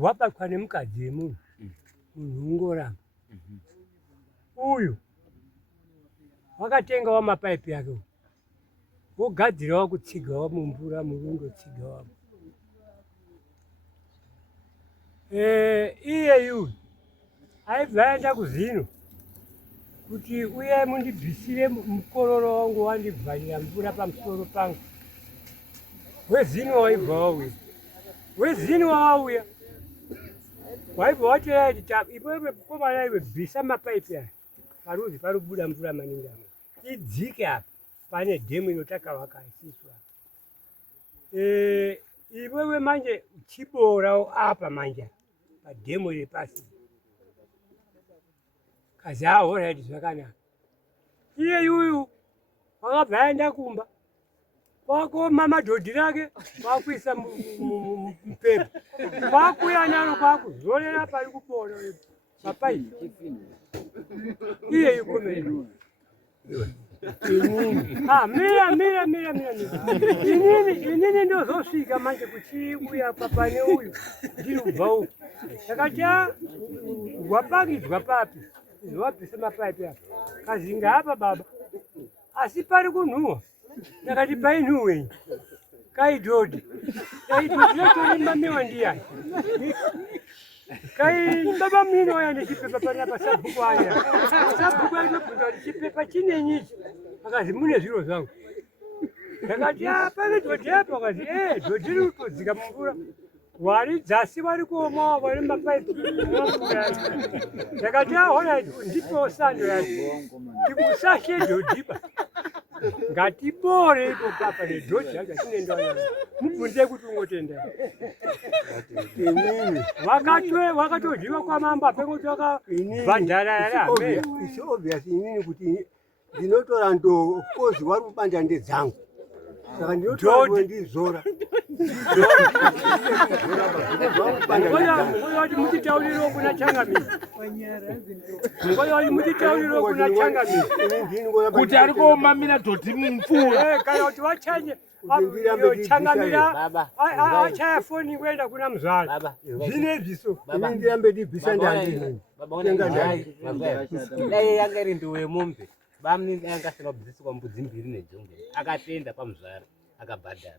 wabatwa nemukadzi wemunhu munhu ungoramba. Uyu wakatengawo mapaipi yake wogadzirawo kutsigawo mumvura murundotsigawo. Iyeyu aibva aenda kuzino kuti uye mundibvisire mukororo wangu wandibvarira mvura pamusoro pangu. Wezino waibva wauya. Wezino wauya. Waibva watoya kuti iwewe komana iwe bvisa mapaipi aya. Parudzi paribuda mvura maningi apa. Idzike apa pane dhemu inotaka vakaisiswa. Iwewe manje uchiborawo apa manje padhemu riri pasi. Kazi alright zvakanaka. Iye yuyu wakabva aenda kumba kwakoma madhodhi rake kwakuisa mupepa kwakuya naro kwakuzorera pari kupora papaipi. Iye yukomeni mira inini ndozosvika manje kuchiuya papane uyu ndiri kubva uku takati wapakidzwa papi wabvisa mapaipi apa kazinga apa baba asi pari kunhuhwa. Takati painhuhwenyi kaidhodhi ratorima ndiyani kai baba mino oya nechipepa panapa sabhuku aya sabhuku aitobvunza kuti chipepa chinenyichi akazi mune zviro zvangu. Takati pane dhodhi apa akazi dhodhi riri kutodzika mumvura wari dzasi wari kuoma wari mapaipi mumvura. Takati alright ndipewo sando yacho tikusashe dhodhiba ngatibore ipo papa nedhodhi yacho atinendayo mubvunze kuti ungotenda. Wakatodhiwa kwamamba apengoti wakabhandara yari hamene. It's obvious inini kuti ndinotora ndo of course wari kubanja ndedzangu. Saka ndinoti ndizora. Ngoja mutitauriro kuna Changamire. Ngoja mutitauriro kuna Changamire. Kuti ari komamira dhodhi mumvura. Kana kuti wachanye Changamira achaya foni kuenda kuna Muzvare. Zvinezviso. Ndirambe ndibvisa ndandini. Dai yanga iri ndiwe mombe. Bamni yanga asina kubviswa mbudzi mbiri nejongwe. Akatenda paMuzvare akabhadhara.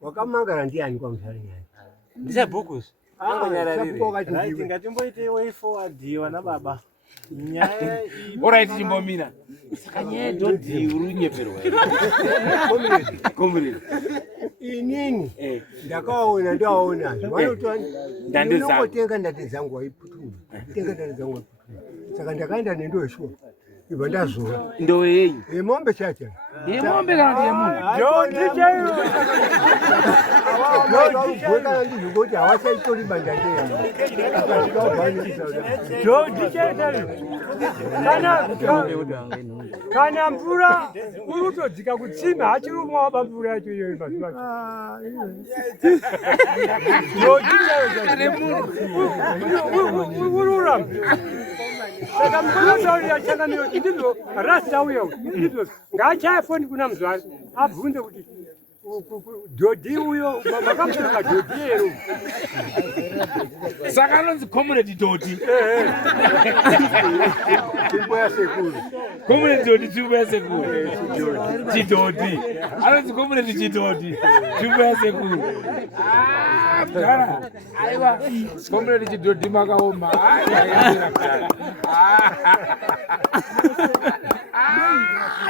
Wakamangara ndiani kwa Muzvare nyaya? Ndichabhukusi. Ngatimboite way forward wana baba. Nyaya Alright timbomira. Saka nyaya yedhodhi urunyeperwa. Komrade. Inini ndakaona ndaona vanotwani ndinotenga ndate dzangu waiputuma tenga ndate dzangu waiputuma saka ndakaenda nendoshuwa ibva ndazora Ndo yenyu. Mombe chacha Yemombe kana kuti yemunhu. Kana ndizvikuti havachaitori bandateya kana mvura uri kutodzika kutsime hachiri kumwaba mvura yacho iyoyo mazuva ururamba saka mukonotaurira Changamire kuti ndizvo rasta uya ndizvo ngaachaye foni kuna Muzvare abvunze kuti dhodhi uyo makamutsvaka dhodhi ero Saka anonzi Comrade Dhodhi. Chimbo yasekuru Comrade Dhodhi chimbo yasekuru. Chidhodhi. Anonzi Comrade Chidhodhi. Chimbo yasekuru. Mudhara. Aiwa. Comrade Chidhodhi makaoma.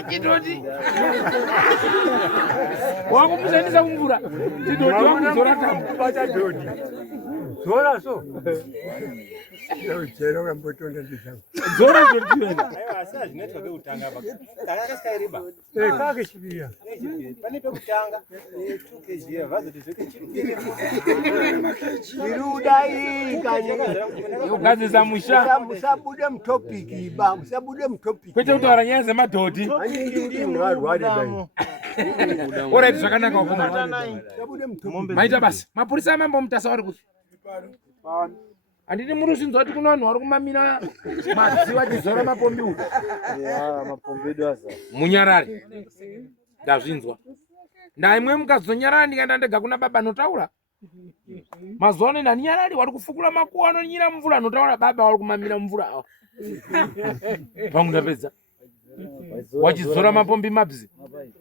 Chidhodhi. Wakumushandisa kumvura. Chidhodhi wakuzora tambo. Bacha dhodhi. Zora so. chero kambotonda ndizangu Zora dhodhi. aiwa asi hazvinetwa peutanga apa. Takakaskairiba. Kake chibira. Pane pekutanga 2 kg vazoti zvoke chipiri. irudai Kugadzisa musha. musabude mutopiki ba musabude mutopiki Kwete kutaura nyaya dzemadhodhi. kuti munhu arware dai Alright zvakanaka wakomana. musabude mutopiki Maita basa. Mapurisa amambomutasa vari kuti. Handiti muri usinzwa kuti kuna vanhu vari kumamira madziva achizora mapombi uku. Munyarare. Ndazvinzwa. Ndaimwe mukazonyarara ndikaenda ndega kuna baba anotaura. Mazuva ano ndanyarari wari kufukura makuva anonyira mvura anotaura baba wari kumamira mvura awa. Pangu ndapedza. Wachizora mapombi mabzi.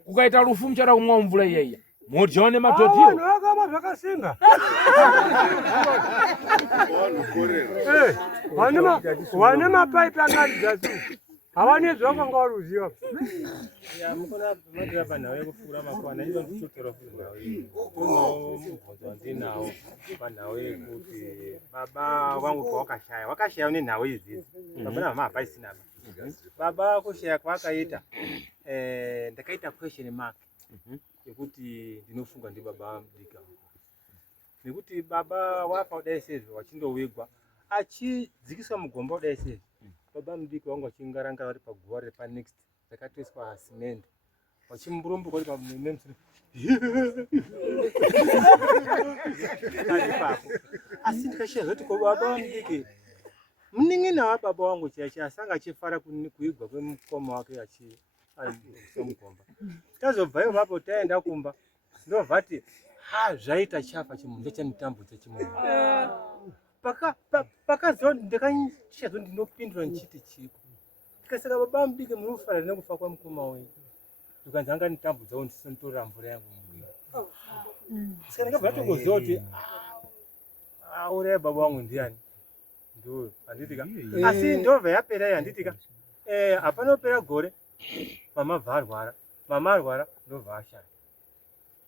Kukaita rufu muchada kumwa mvura iyaiya. Modyawo nemadhodhiyo. Vanhu vakama zvakasenga. Vane mapaipi angadzasi. Havane zvavanga waruziva. Mukona madira panhau yekufura makwana ivo nditotora funhau iyi. Tono mubvunzo wandinawo panhau yekuti baba vangu pawakashaya. Wakashaya une nhau idzidzi. Baba namama hapaisina. Baba kushaya kwakaita. Ndakaita question mark. Yekuti ndinofunga ndi baba mudiki wangu. Nekuti baba wafa kudai sezvo wachindowigwa achidzikiswa mugomba kudai sezvo. Baba mudiki wangu achingarangara vari paguva riri panext rakatoiswa simende. Wachimburumbuka uri pamemusoro. Asi ndikashaya zoti ko baba mudiki munin'ina wababa wangu chaiye asanga achifara kuigwa kwemukoma wake achimugomba. Tazobvayo ipapo taenda kumba ndobvati zvaita chafa chimunhu ndechanitambudza chimunhu. Pakazo ndakachizvo ndinopindura ndichiti chiko. Tikasaka baba mudiki munofanira nekufa kwamukoma wenyu. Ndikanzi anganitambudzawo ndisinotorera mvura yangu mumwiri. Saka ndakabva tokuziva kuti uraya baba wangu ndiani. Ndoyo handitika. Asi ndobva yapera iyi handitika. Hapana kupera gore mama bva arwara. Mama arwara ndobva ashaya.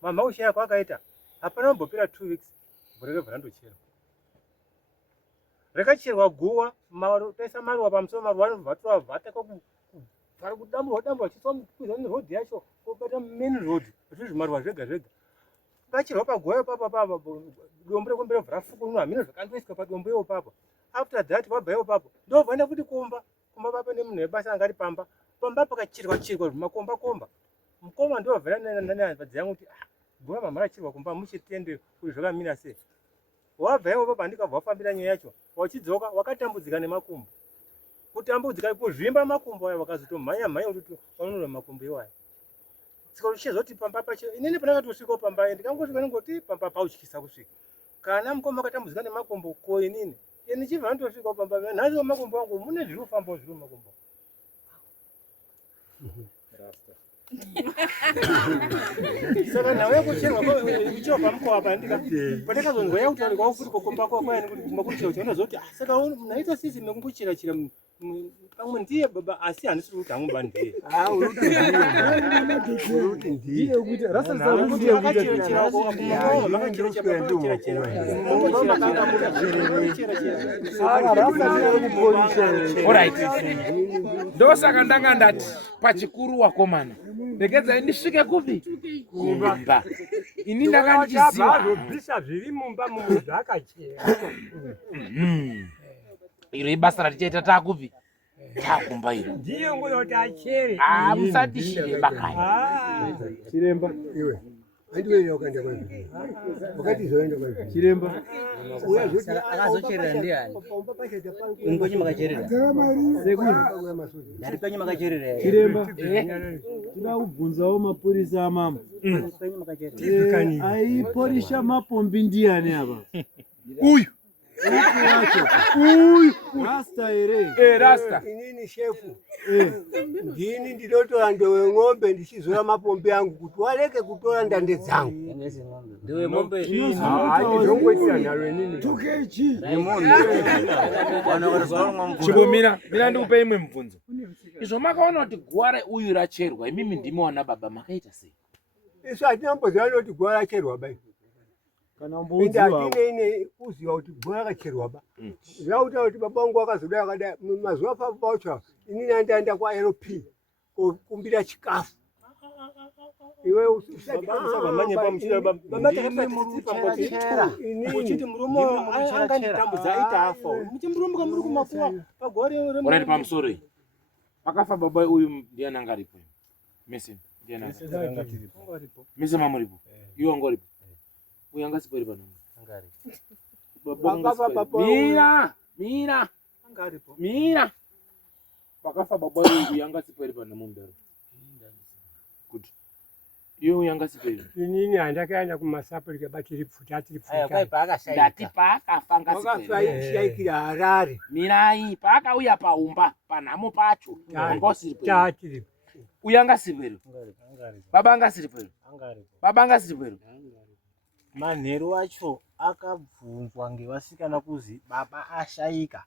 Mama kushaya kwakaita hapana kumbopera 2 weeks mvura rebva randocherwa. Rakacherwa guwa taisa maruva pamusoro maruva anobva tovhata vari kudambura vachiswa kukwidza nerodhi yacho kobata main road zvezvimaruva zvega zvega. Vacherwa paguwa ipapo dombo rekombera bva rafukunwa hamina zvakandoiswa padombo ipapo. After that wabva ipapo ndobva kuti kumba papa nemunhu webasa angari pamba pakacherwa zvimakomba mukoma ndovhera ndanapadzira yangu kuti gora mamhara chirwa kumba muchitende kuti zvakamira sei. Wabva iwopo pandikabva wafambira nyaya yacho wachidzoka wakatambudzika nemakumbo. Kutambudzika kuzvimba makumbo ayo wakazotomhanya kuti wanonoda makumbo iwayo. Saka uchizoti pamba pacho inini pandakatosvika pamba ndikangosvika ndingoti pamba pautyisa kusvika. Kana mukoma akatambudzika nemakumbo ko inini chibva ndosvika pamba nhasi makumbo angu mune zviri kufamba zviri makumbo. Saka nawe kucherwa uchiwa pamukova pandakazonzwa yautauri kwaufuri kukomba kwakwayani kuti kumba kuchira chaunozoti saka naita sisi mekungochira-chira pamwe ndiye baba asi handisi kuti hangu ndiye ndiye kuti ndosaka ndanga ndati pachikuru wakomana ndegedzai ndisvike kupi kumba ini ndanga ndichiziva zviri mumba mumwe zvakachera iro ibasa ratichaita takupi takumba iro ndiyo nguyo kuti achere musatishire bakani chiremba iwe andiwera ukaenda kwaizvi wakati zoenda kwaizvi chiremba akazocherera ndiani ingochi makacherera ndari penyu makacherera chiremba tida kubvunzawo mapurisa amama aiporisha mapombi ndiani apa uyu uyu rasta here rasta inini shefu ndini ndinotora ndewe ng'ombe ndichizora mapombi angu kuti wareke kutora ndande dzangu ndiwe mombe ndongoitira nharo inini chibomira mira ndikupe imwe mubvunzo izvo makaona kuti gwara uyu racherwa imimi ndimi wana baba makaita sei isu hatinamboziva noti gora racherwa bai ende hatine kuziva kuti gora rakacherwa ba zvauta kuti baba vangu vakazodai vakadai mazuva papacho inini andaenda kwaLP kokumbira chikafu iwe uchiti murume anganditambudza aita afa muchimurumbuka muri kumafuwa pagore orati pamusoro iyi pakafa baba uyu ndiani anga aripo mese ndiani mese mamuripo iwo anga uripo uyu anga sipo iri pano mira pakafa baba uyu anga sipo iri pano mumbero kuti iwe uyu anga sipo iri inini handakaenda kumasapo rikaba tiripfuta ndati paakafa anga sipo iri shaikira Harare mirai paakauya paumba panhamo pacho tatiripo uyu anga sipo iri baba anga sipo iri baba anga sipo iri manheru wacho akabvunzwa ngevasikana kuzi baba ashaika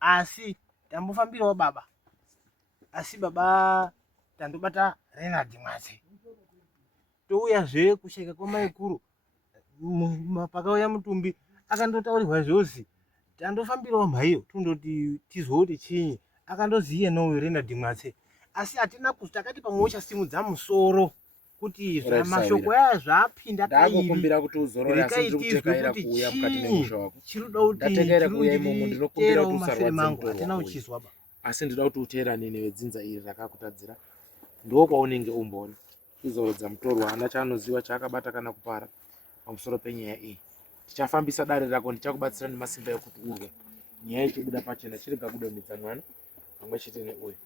asi tambofambirawo baba asi baba tandobata Renard Mwatse touyazve kushaika kwamaikuru pakauya mutumbi akandotaurirwa zvozi tandofambirawo mhaiyo tondoti tizwoti chinyi akandoziya nouyu Renard Mwatse asi hatina kuzi takati pamwe uchasimudza musoro kuti mashoko aya zvapinda ndakukumbira kuti uzorora asi ndiri kutekaira kuuya mukati nemusha wako chiruda kuti ndatekerera kuuya imomo ndinokumbira kuti usarwadze hatina uchizwa ba asi ndinoda kuti uteerane nevedzinza iri rakakutadzira ndo kwaunenge umboona chizorodza mutorwa haana chaanoziva chaakabata kana kupara pamusoro penyaya iyi tichafambisa dare rako ndichakubatsira nemasimba ekuti urwe nyaya ichibuda pachena chirega kudonhedza mwana pamwe chete neuyu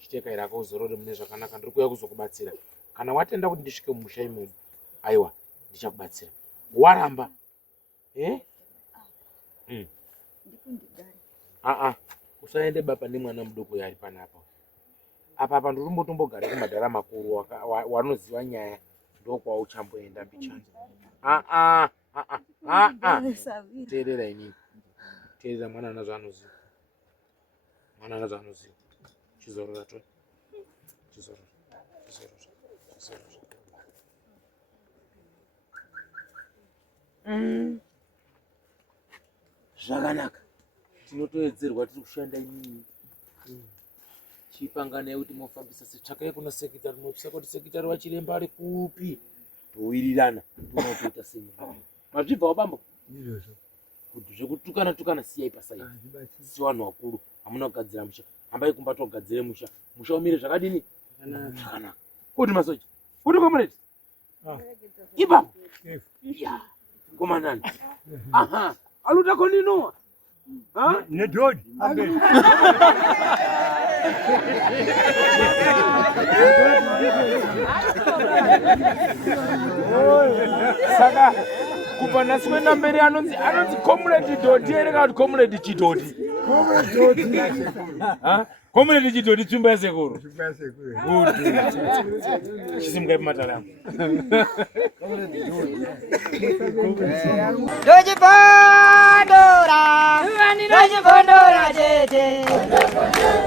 chitekaira ko uzorore mune zvakanaka ndiri kuuya kuzokubatsira kana watenda kuti ndisvike mumusha imomo aiwa ndichakubatsira waramba usaende baba nemwana mudoko yari panapa apa ndiri mbotombogara kumadhara makuru wanoziva nyaya ndokwauchamboenda mbichana teerera inini teerera mwana ana zvaanoziva mwana ana zvaanoziva chizorora to chizorora zvakanaka tinotoedzerwa tiri kushanda inini chipangana yekuti mofambisa setsvakai kuno sekitari mopisa kuti sekitari wachiremba ari kupi towirirana tonotoita senyaya mazvibvawo bambo kuti zvekutukana siyai pasai si vanhu vakuru hamuna kugadzira musha hambai kumba togadzire musha umire zvakadini zvakanaka kuti masoja Kuti comrade. Ipapo. Ya. Komandani. Aha. Aluta konino. Ha? Ne dodi. Saka kupana swenda mbere anonzi comrade Dodi ere kana comrade Chidodi. Comrade Dodi. Ha? Comrade Chidodi chimba sekuru. Chimba sekuru. Good. Chisimga matala. Comrade Dodi. Doji Pandora jeje.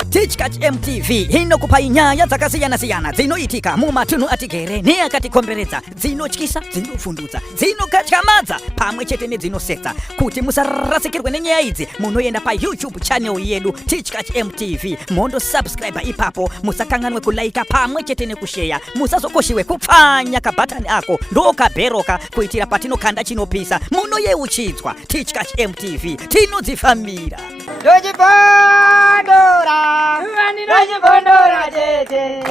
Tichkach MTV inokupa inyaya dzakasiyana-siyana dzinoitika mumatunhu atigere neakatikomberedza, dzinotyisa, dzinofundutsa, dzinokatyamadza pamwe chete nedzinosetsa. Kuti musarasikirwe nenyaya idzi munoenda paYouTube channel yedu Tichkach MTV, mondo subscribe ipapo, musakanganwe kulaika pamwe chete nekusheya, musazokoshiwe kupfanya kabhatani ako ndokabheroka kuitira patinokanda chinopisa munoyeuchidzwa. Tichkach MTV tinodzifamira. Doji Pandora jeje.